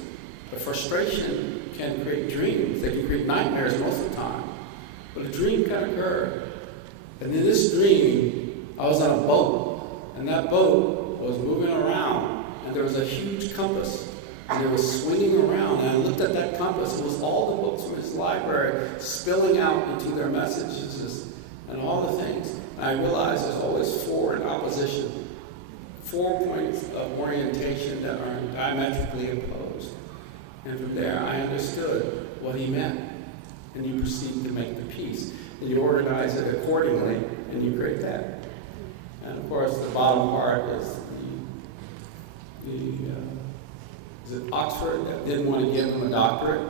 The frustration can create dreams. They can create nightmares most of the time. But a dream can occur. And in this dream, I was on a boat, and that boat was moving around, and there was a huge compass. And it was swinging around, and I looked at that compass. It was all the books from his library spilling out into their messages and all the things. And I realized there's always 4 in opposition, 4 points of orientation that are diametrically opposed. And from there, I understood what he meant. And you proceed to make the piece. And you organize it accordingly, and you create that. And of course, the bottom part is Oxford that didn't want to give him a doctorate,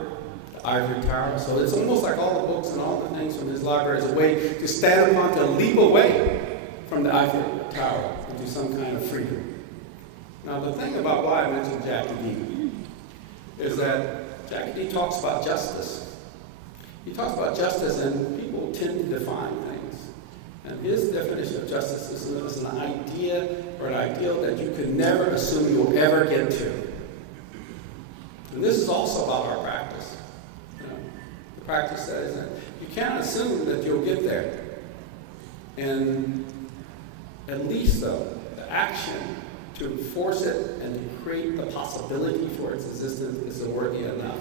the Ivory Tower. So it's almost like all the books and all the things from his library is a way to stand upon, to leap away from the Ivory Tower into some kind of freedom. Now, the thing about why I mentioned Jackie D is that Jackie D talks about justice. He talks about justice, and people tend to define things. And his definition of justice is an idea or an ideal that you can never assume you will ever get to. And this is also about our practice. You know, the practice that is that you can't assume that you'll get there. And at least, though, the action to force it and to create the possibility for its existence is worthy enough.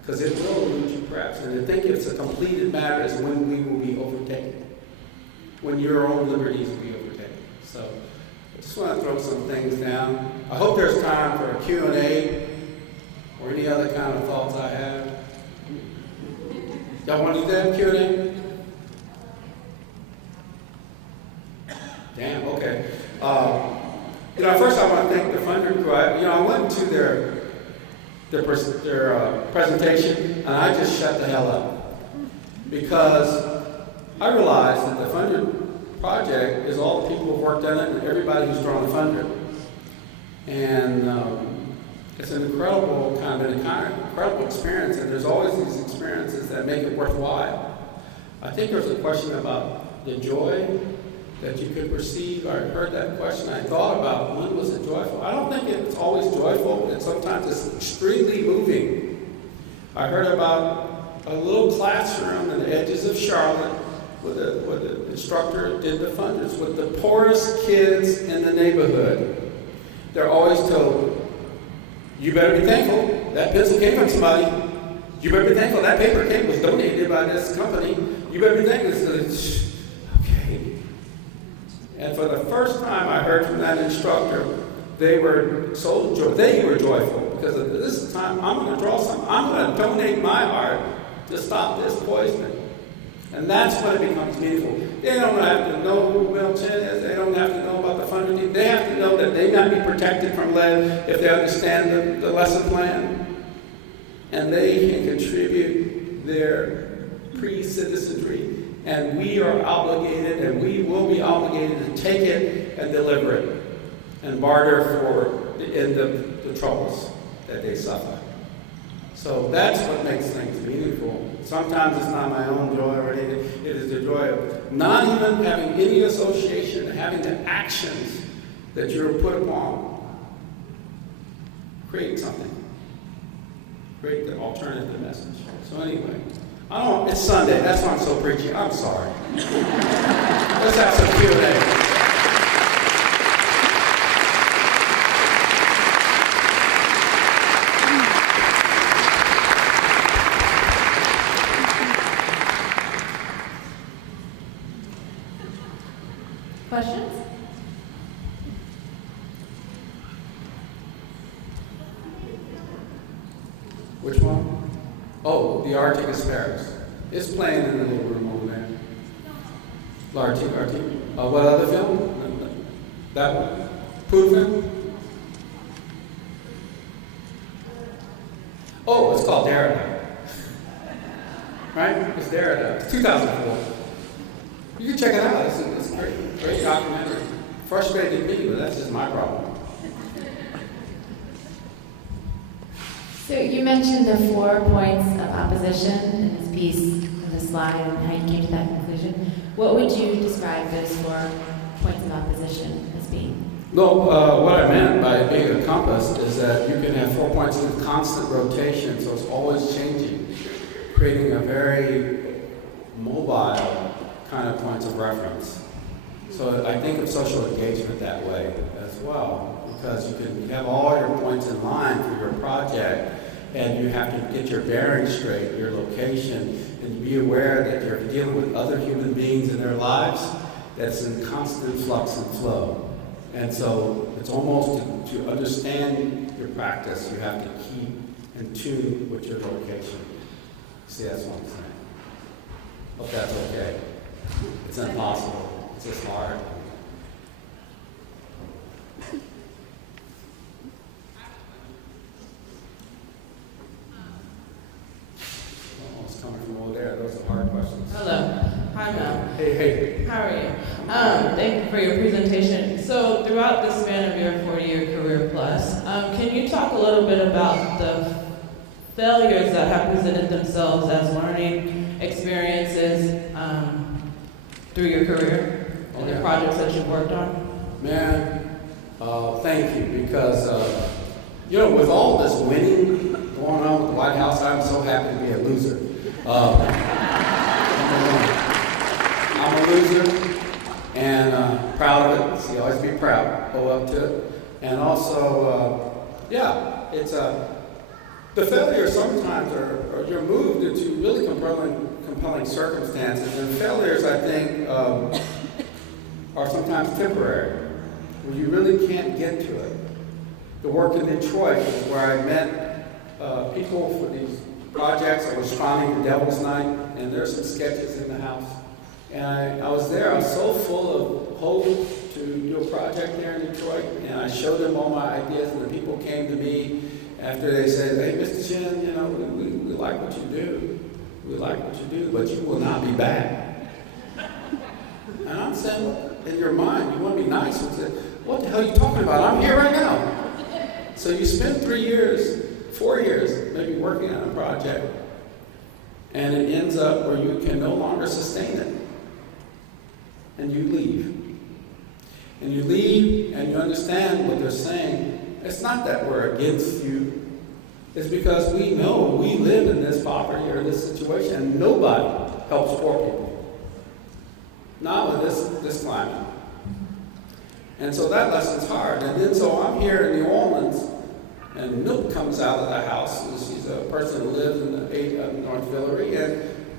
Because it will elude you perhaps. And to think it's a completed matter is when we will be overtaken. When your own liberties will be overtaken. So I just want to throw some things down. I hope there's time for a Q&A or any other kind of thoughts I have. Y'all want to do that, Q&A? Damn, okay. First I want to thank the funder crew. I went to their presentation, and I just shut the hell up. Because I realized that the Funder project is all the people who've worked on it and everybody who's drawn a funder. And It's an incredible incredible experience, and there's always these experiences that make it worthwhile. I think there's a question about the joy that you could receive. I heard that question. I thought about when was it joyful. I don't think it's always joyful, and sometimes it's extremely moving. I heard about a little classroom in the edges of Charlotte where the instructor did the funders with the poorest kids in the neighborhood. They're always told, you better be thankful that pencil came from somebody. You better be thankful that paper was donated by this company. You better be thankful. Okay. And for the first time I heard from that instructor, they were joyful because of this time I'm going to draw something. I'm going to donate my art to stop this poisoning. And that's when it becomes meaningful. They don't have to know who Bill Chen is. They don't have to know about the funding team. They have to know that they might be protected from lead if they understand the lesson plan. And they can contribute their pre-citizenry. And we are obligated, and we will be obligated to take it and deliver it and barter for the end of the troubles that they suffer. So that's what makes things meaningful. Sometimes it's not my own joy or anything. It is the joy of not even having any association, having the actions that you're put upon. Create something. Create the alternative message. So anyway, it's Sunday. That's why I'm so preachy. I'm sorry. Let's have some Q&A. Questions? Which one? Oh, the Arctic Asparagus. It's playing in the little room over there. Arctic. What other film? That one? Proven? Oh, it's called Derrida. Right? It's Derrida. It's 2004. You can check it out. It's a great documentary. Frustrated me, but that's just my problem. So you mentioned the 4 points of opposition in this piece, in the slide, and how you came to that conclusion. What would you describe those 4 points of opposition as being? No, what I meant by being a compass is that you can have 4 points in constant rotation, so it's always changing, creating a very mobile kind of points of reference. So I think of social engagement that way as well, because you have all your points in line for your project, and you have to get your bearings straight, your location, and be aware that you're dealing with other human beings in their lives that's in constant flux and flow. And so it's almost to understand your practice, you have to keep in tune with your location. See, that's what I'm saying. Hope that's okay. It's impossible. It's just hard. Oh, it's coming from over there. Those are hard questions. Hello. Hi, Mel. Hey. How are you? Thank you for your presentation. So throughout the span of your 40-year career plus, can you talk a little bit about the failures that have presented themselves as learning experiences through your career and the projects that you've worked on? Man, thank you, because, with all this winning going on with the White House, I'm so happy to be a loser. I'm a loser, and proud of it. See, always be proud, go up to it. And also, it's the failures sometimes are you're moved into really compelling circumstances, and failures, I think, are sometimes temporary, where you really can't get to it. The work in Detroit is where I met people for these projects. I was responding to Devil's Night, and there's some sketches in the house. And I was there, I was so full of hope to do a project there in Detroit, and I showed them all my ideas, and the people came to me after they said, hey, Mr. Chen, we like what you do. We like what you do, but you will not be back. And I'm saying, in your mind, you want to be nice. And say, what the hell are you talking about? I'm here right now. So you spend 3 years, 4 years, maybe working on a project, and it ends up where you can no longer sustain it. And you leave. And you leave and you understand what they're saying. It's not that we're against you. It's because we know we live in this poverty or this situation, and nobody helps poor people. Not with this climate. And so that lesson's hard. And then so I'm here in New Orleans, and Milk comes out of the house. And she's a person who lives in the 8 North Villery,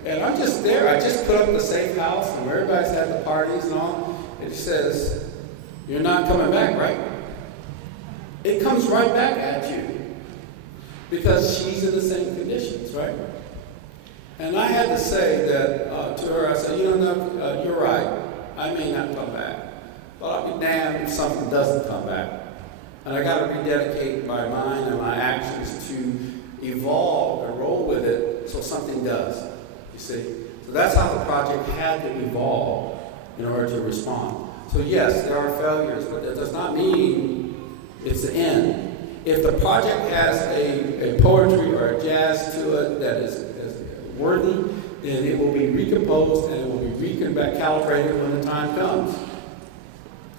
and I'm just there. I just put up the safe house, and everybody's had the parties and all. And she says, "You're not coming back, right?" It comes right back at you. Because she's in the same conditions, right? And I had to say that to her, I said, "You know, you're right. I may not come back. But I'll be damned if something doesn't come back. And I got to rededicate my mind and my actions to evolve and roll with it so something does, you see? So that's how the project had to evolve in order to respond. So yes, there are failures, but that does not mean it's the end. If the project has a poetry or a jazz to it that is worthy, then it will be recomposed and it will be recalibrated when the time comes.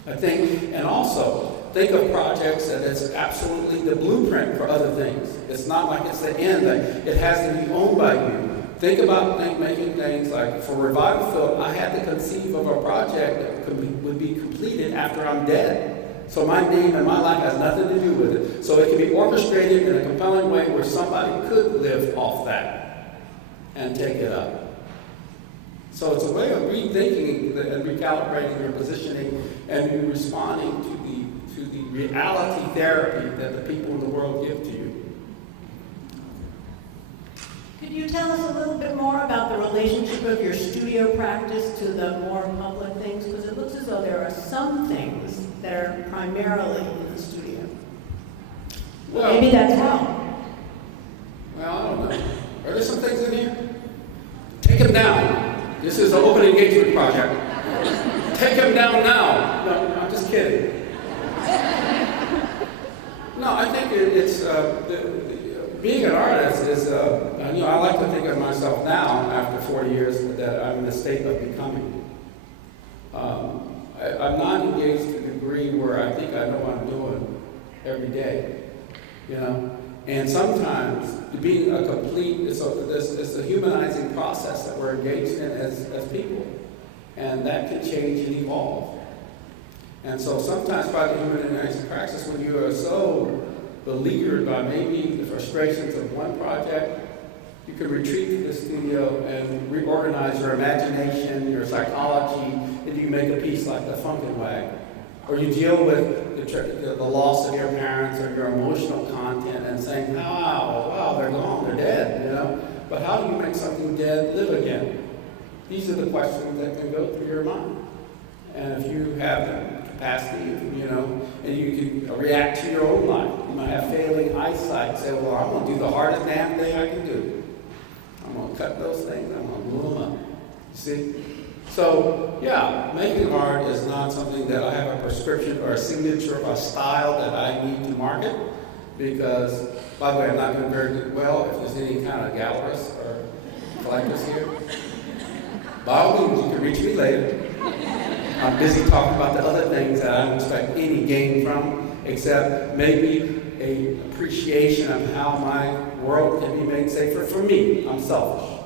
I think, and also, think of projects that it's absolutely the blueprint for other things. It's not like it's the end, that it has to be owned by you. Think about making things like, for Revival Field, I had to conceive of a project that would be completed after I'm dead. So my name and my life has nothing to do with it. So it can be orchestrated in a compelling way where somebody could live off that and take it up. So it's a way of rethinking and recalibrating your positioning and responding to the reality therapy that the people in the world give to you. Could you tell us a little bit more about the relationship of your studio practice to the more public things? Because it looks as though there are some things that are primarily in the studio. Well, maybe that's wrong. Well, I don't know. Are there some things in here? Take them down. This is an open engagement project. Take them down now. No, I'm just kidding. No, I think it's being an artist is, I like to think of myself now, after 40 years, that I'm in the state of becoming. I'm not engaged to the degree where I think I know what I'm doing every day, you know? And sometimes being a complete, it's a humanizing process that we're engaged in as people. And that can change and evolve. And so sometimes by the humanizing practice, when you are so beleaguered by maybe the frustrations of one project, you can retreat to the studio and reorganize your imagination, your psychology, and you make a piece like The Funkin' Wag. Or you deal with the loss of your parents or your emotional content and saying, wow, they're gone, they're dead, you know? But how do you make something dead live again? These are the questions that can go through your mind. And if you have the capacity, you know, and you can react to your own life. You might have failing eyesight and say, well, I'm going to do the hardest damn thing I can do. I'm going to cut those things, I'm going to glue them up. You see? So, yeah, making art is not something that I have a prescription or a signature or a style that I need to market, because, by the way, I'm not doing very well if there's any kind of gallerists or collectors here. By all means, you can reach me later. I'm busy talking about the other things that I don't expect any gain from, except maybe an appreciation of how my world can be made safer for me. I'm selfish,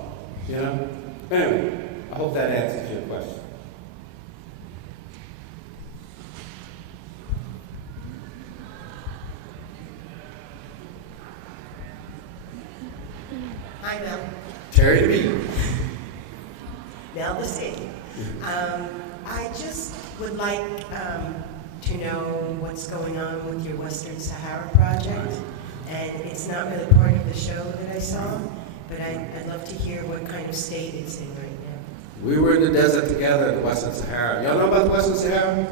you know? Anyway, I hope that answers your question. Hi, Mel. Terry B. Mel the City. I just would like to know what's going on with your Western Sahara project. And it's not really part of the show that I saw, but I'd love to hear what kind of state it's in right now. We were in the desert together in the Western Sahara. Y'all know about the Western Sahara?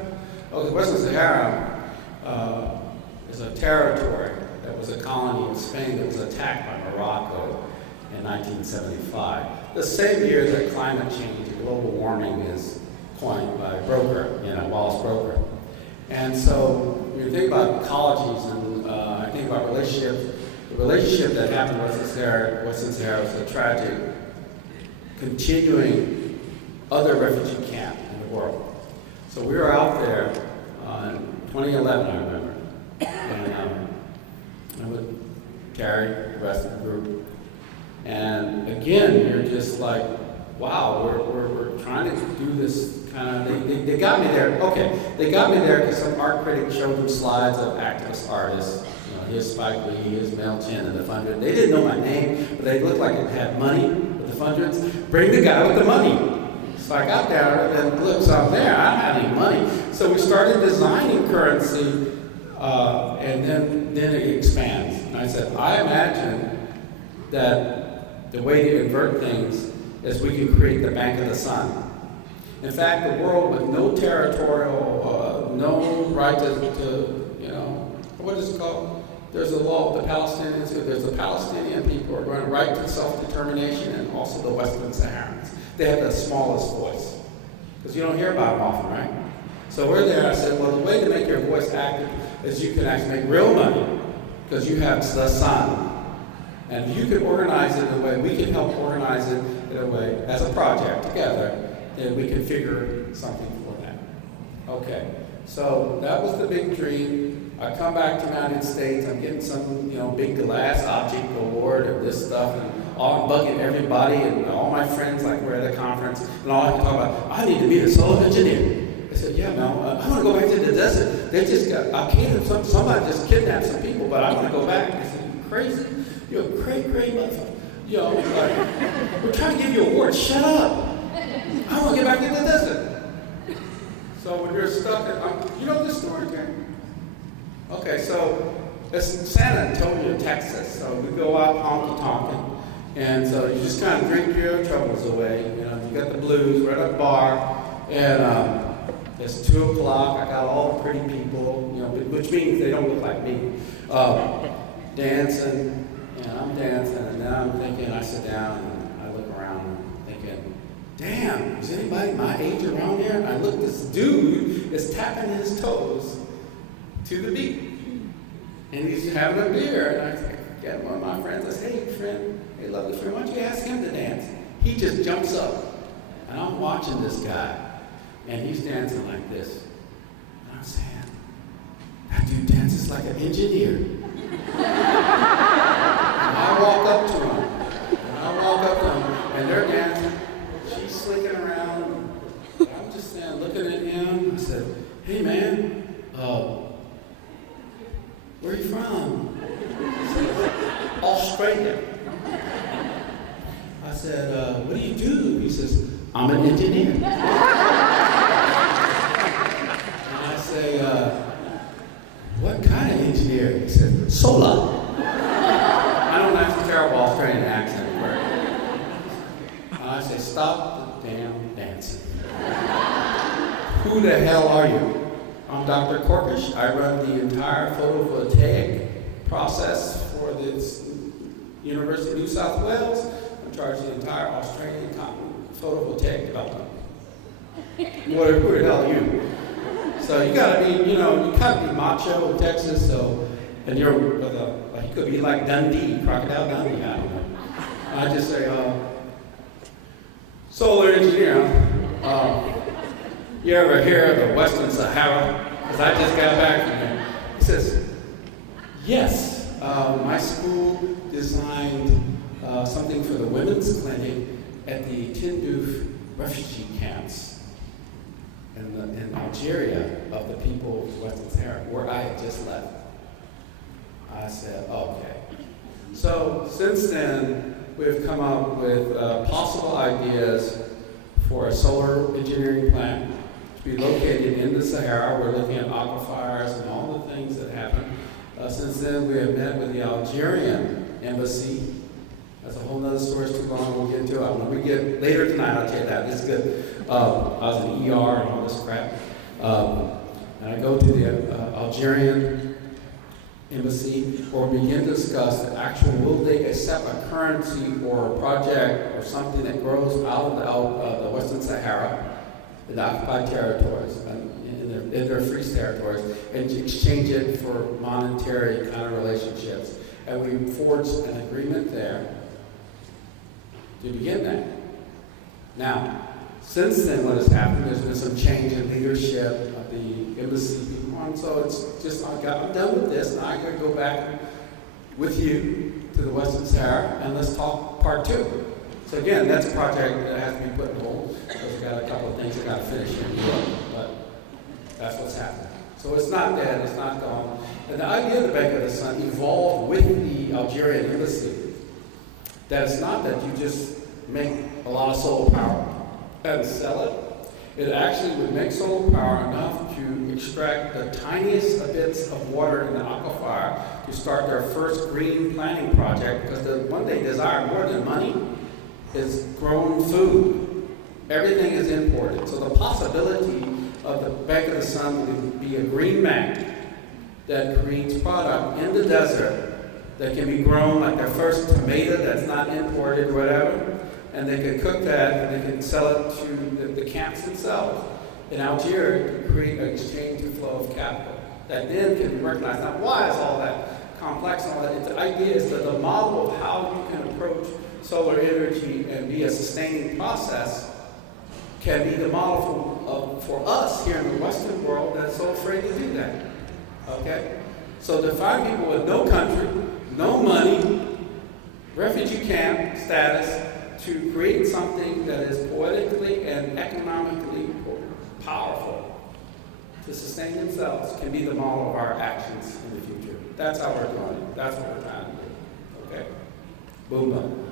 Oh, the Western Sahara is a territory that was a colony of Spain that was attacked by Morocco in 1975. The same year that climate change and global warming is coined by Broker, Wallace Broker. And so when you think about ecologies and I think about relationships, the relationship that happened with Western Sahara was a tragic, continuing other refugee camp in the world. So we were out there in 2011, I remember, and I with Carrie, the rest of the group. And again, you're just like, wow, we're trying to do this kind of, they got me there. Okay, they got me there because some art critic showed them slides of activist artists. You know, here's Spike Lee, here's Mel Chin and the Fundreds. They didn't know my name, but they looked like it had money with the Fundreds. Bring the guy with the money. So I got there and look, so I'm there, I don't have any money. So we started designing currency, and then it expands. And I said, I imagine that the way to invert things is we can create the Bank of the Sun. In fact, the world with no territorial, no right to, you know, what is it called? There's a law of the Palestinians, there's the Palestinian people who are going to right to self-determination, and also the Western Saharans. They have the smallest voice, because you don't hear about them often, right? So we're there, I said, well, the way to make your voice active is you can actually make real money, because you have the sun. And you can organize it in a way, we can help organize it in a way, as a project together, then we can figure something for that. Okay, so that was the big dream. I come back to the United States, I'm getting some, you know, big glass object award and this stuff, and I'm bugging everybody and all my friends, like we're at a conference, and all I can talk about, I need to be a solar engineer. I said, yeah, Mel, I want to go back to the desert. They just got, somebody just kidnapped some people, but I want to go back. I said, you crazy? You're a crazy motherfucker. You know, like, we're trying to give you awards. Shut up. I want to get back in the desert. So when you're stuck you know this story, Karen? Okay, so it's San Antonio, Texas. So we go out honky-tonkin'. And so you just kind of drink your troubles away. You know, you got the blues, we're at a bar. And it's 2 o'clock. I got all the pretty people, you know, which means they don't look like me, dancing. And I'm dancing, and then I'm thinking, I sit down and I look around thinking, damn, is anybody my age around here? And I look, this dude is tapping his toes to the beat. And he's having a beer. And I get one of my friends, I say, hey, lovely friend, why don't you ask him to dance? He just jumps up. And I'm watching this guy, and he's dancing like this. And I'm saying, that dude dances like an engineer. I walk up to him, and they're dancing. She's slinking around. I'm just standing looking at him. I said, hey man, where are you from? He said, Australia. I said, what do you do? He says, I'm an engineer. And I say, what kind of engineer? He said, solar. I don't have a terrible Australian accent. And I say, stop the damn dancing. Who the hell are you? I'm Dr. Korkish. I run the entire photovoltaic process for this University of New South Wales. I'm in charge of the entire Australian photovoltaic development. Who the hell are you? So you gotta be, you know, you gotta be macho in Texas, so, and you're, he could be like Dundee, Crocodile Dundee, I don't know. I just say, solar engineer, you ever hear of the Western Sahara? Because I just got back from there. He says, yes, my school designed something for the women's clinic at the Tindouf refugee camps in Algeria of the people of Western Sahara, where I had just left. I said, okay. So since then, we've come up with possible ideas for a solar engineering plant to be located in the Sahara. We're looking at aquifers and all the things that happen. Since then, we have met with the Algerian embassy. That's a whole other story, it's too long, we'll get into it. When we get later tonight, I'll tell you that. This is good. I was in ER and all this crap. And I go to the Algerian embassy where we begin to discuss the actual, will they accept a currency or a project or something that grows out of the Western Sahara in the occupied territories, in their free territories, and exchange it for monetary kind of relationships. And we forged an agreement there to begin that. Now, since then, what has happened, there's been some change in leadership of the embassy people, and so it's just, I'm done with this, and I gotta go back with you to the Western Sahara, and let's talk part 2. So again, that's a project that has to be put in hold, because we've got a couple of things that got to finish here in Europe, but that's what's happening. So it's not dead, it's not gone. And the idea of the Bank of the Sun evolved with the Algerian embassy. That it's not that you just make a lot of solar power and sell it. It actually would make solar power enough to extract the tiniest bits of water in the aquifer to start their first green planting project, because the one they desire more than money is grown food. Everything is imported. So the possibility of the Bank of the Sun would be a green bank that creates product in the desert that can be grown, like their first tomato that's not imported or whatever, and they can cook that and they can sell it to the camps themselves in Algeria to create an exchange and flow of capital that then can be recognized. Now, why is all that complex and all that? The idea is that the model of how you can approach solar energy and be a sustaining process can be the model for us here in the Western world that's so afraid to do that. Okay? So to find people with no country, no money, refugee camp status, to create something that is politically and economically powerful to sustain themselves can be the model of our actions in the future. That's how we're doing it. That's what we're trying to do. Okay? Boom, boom.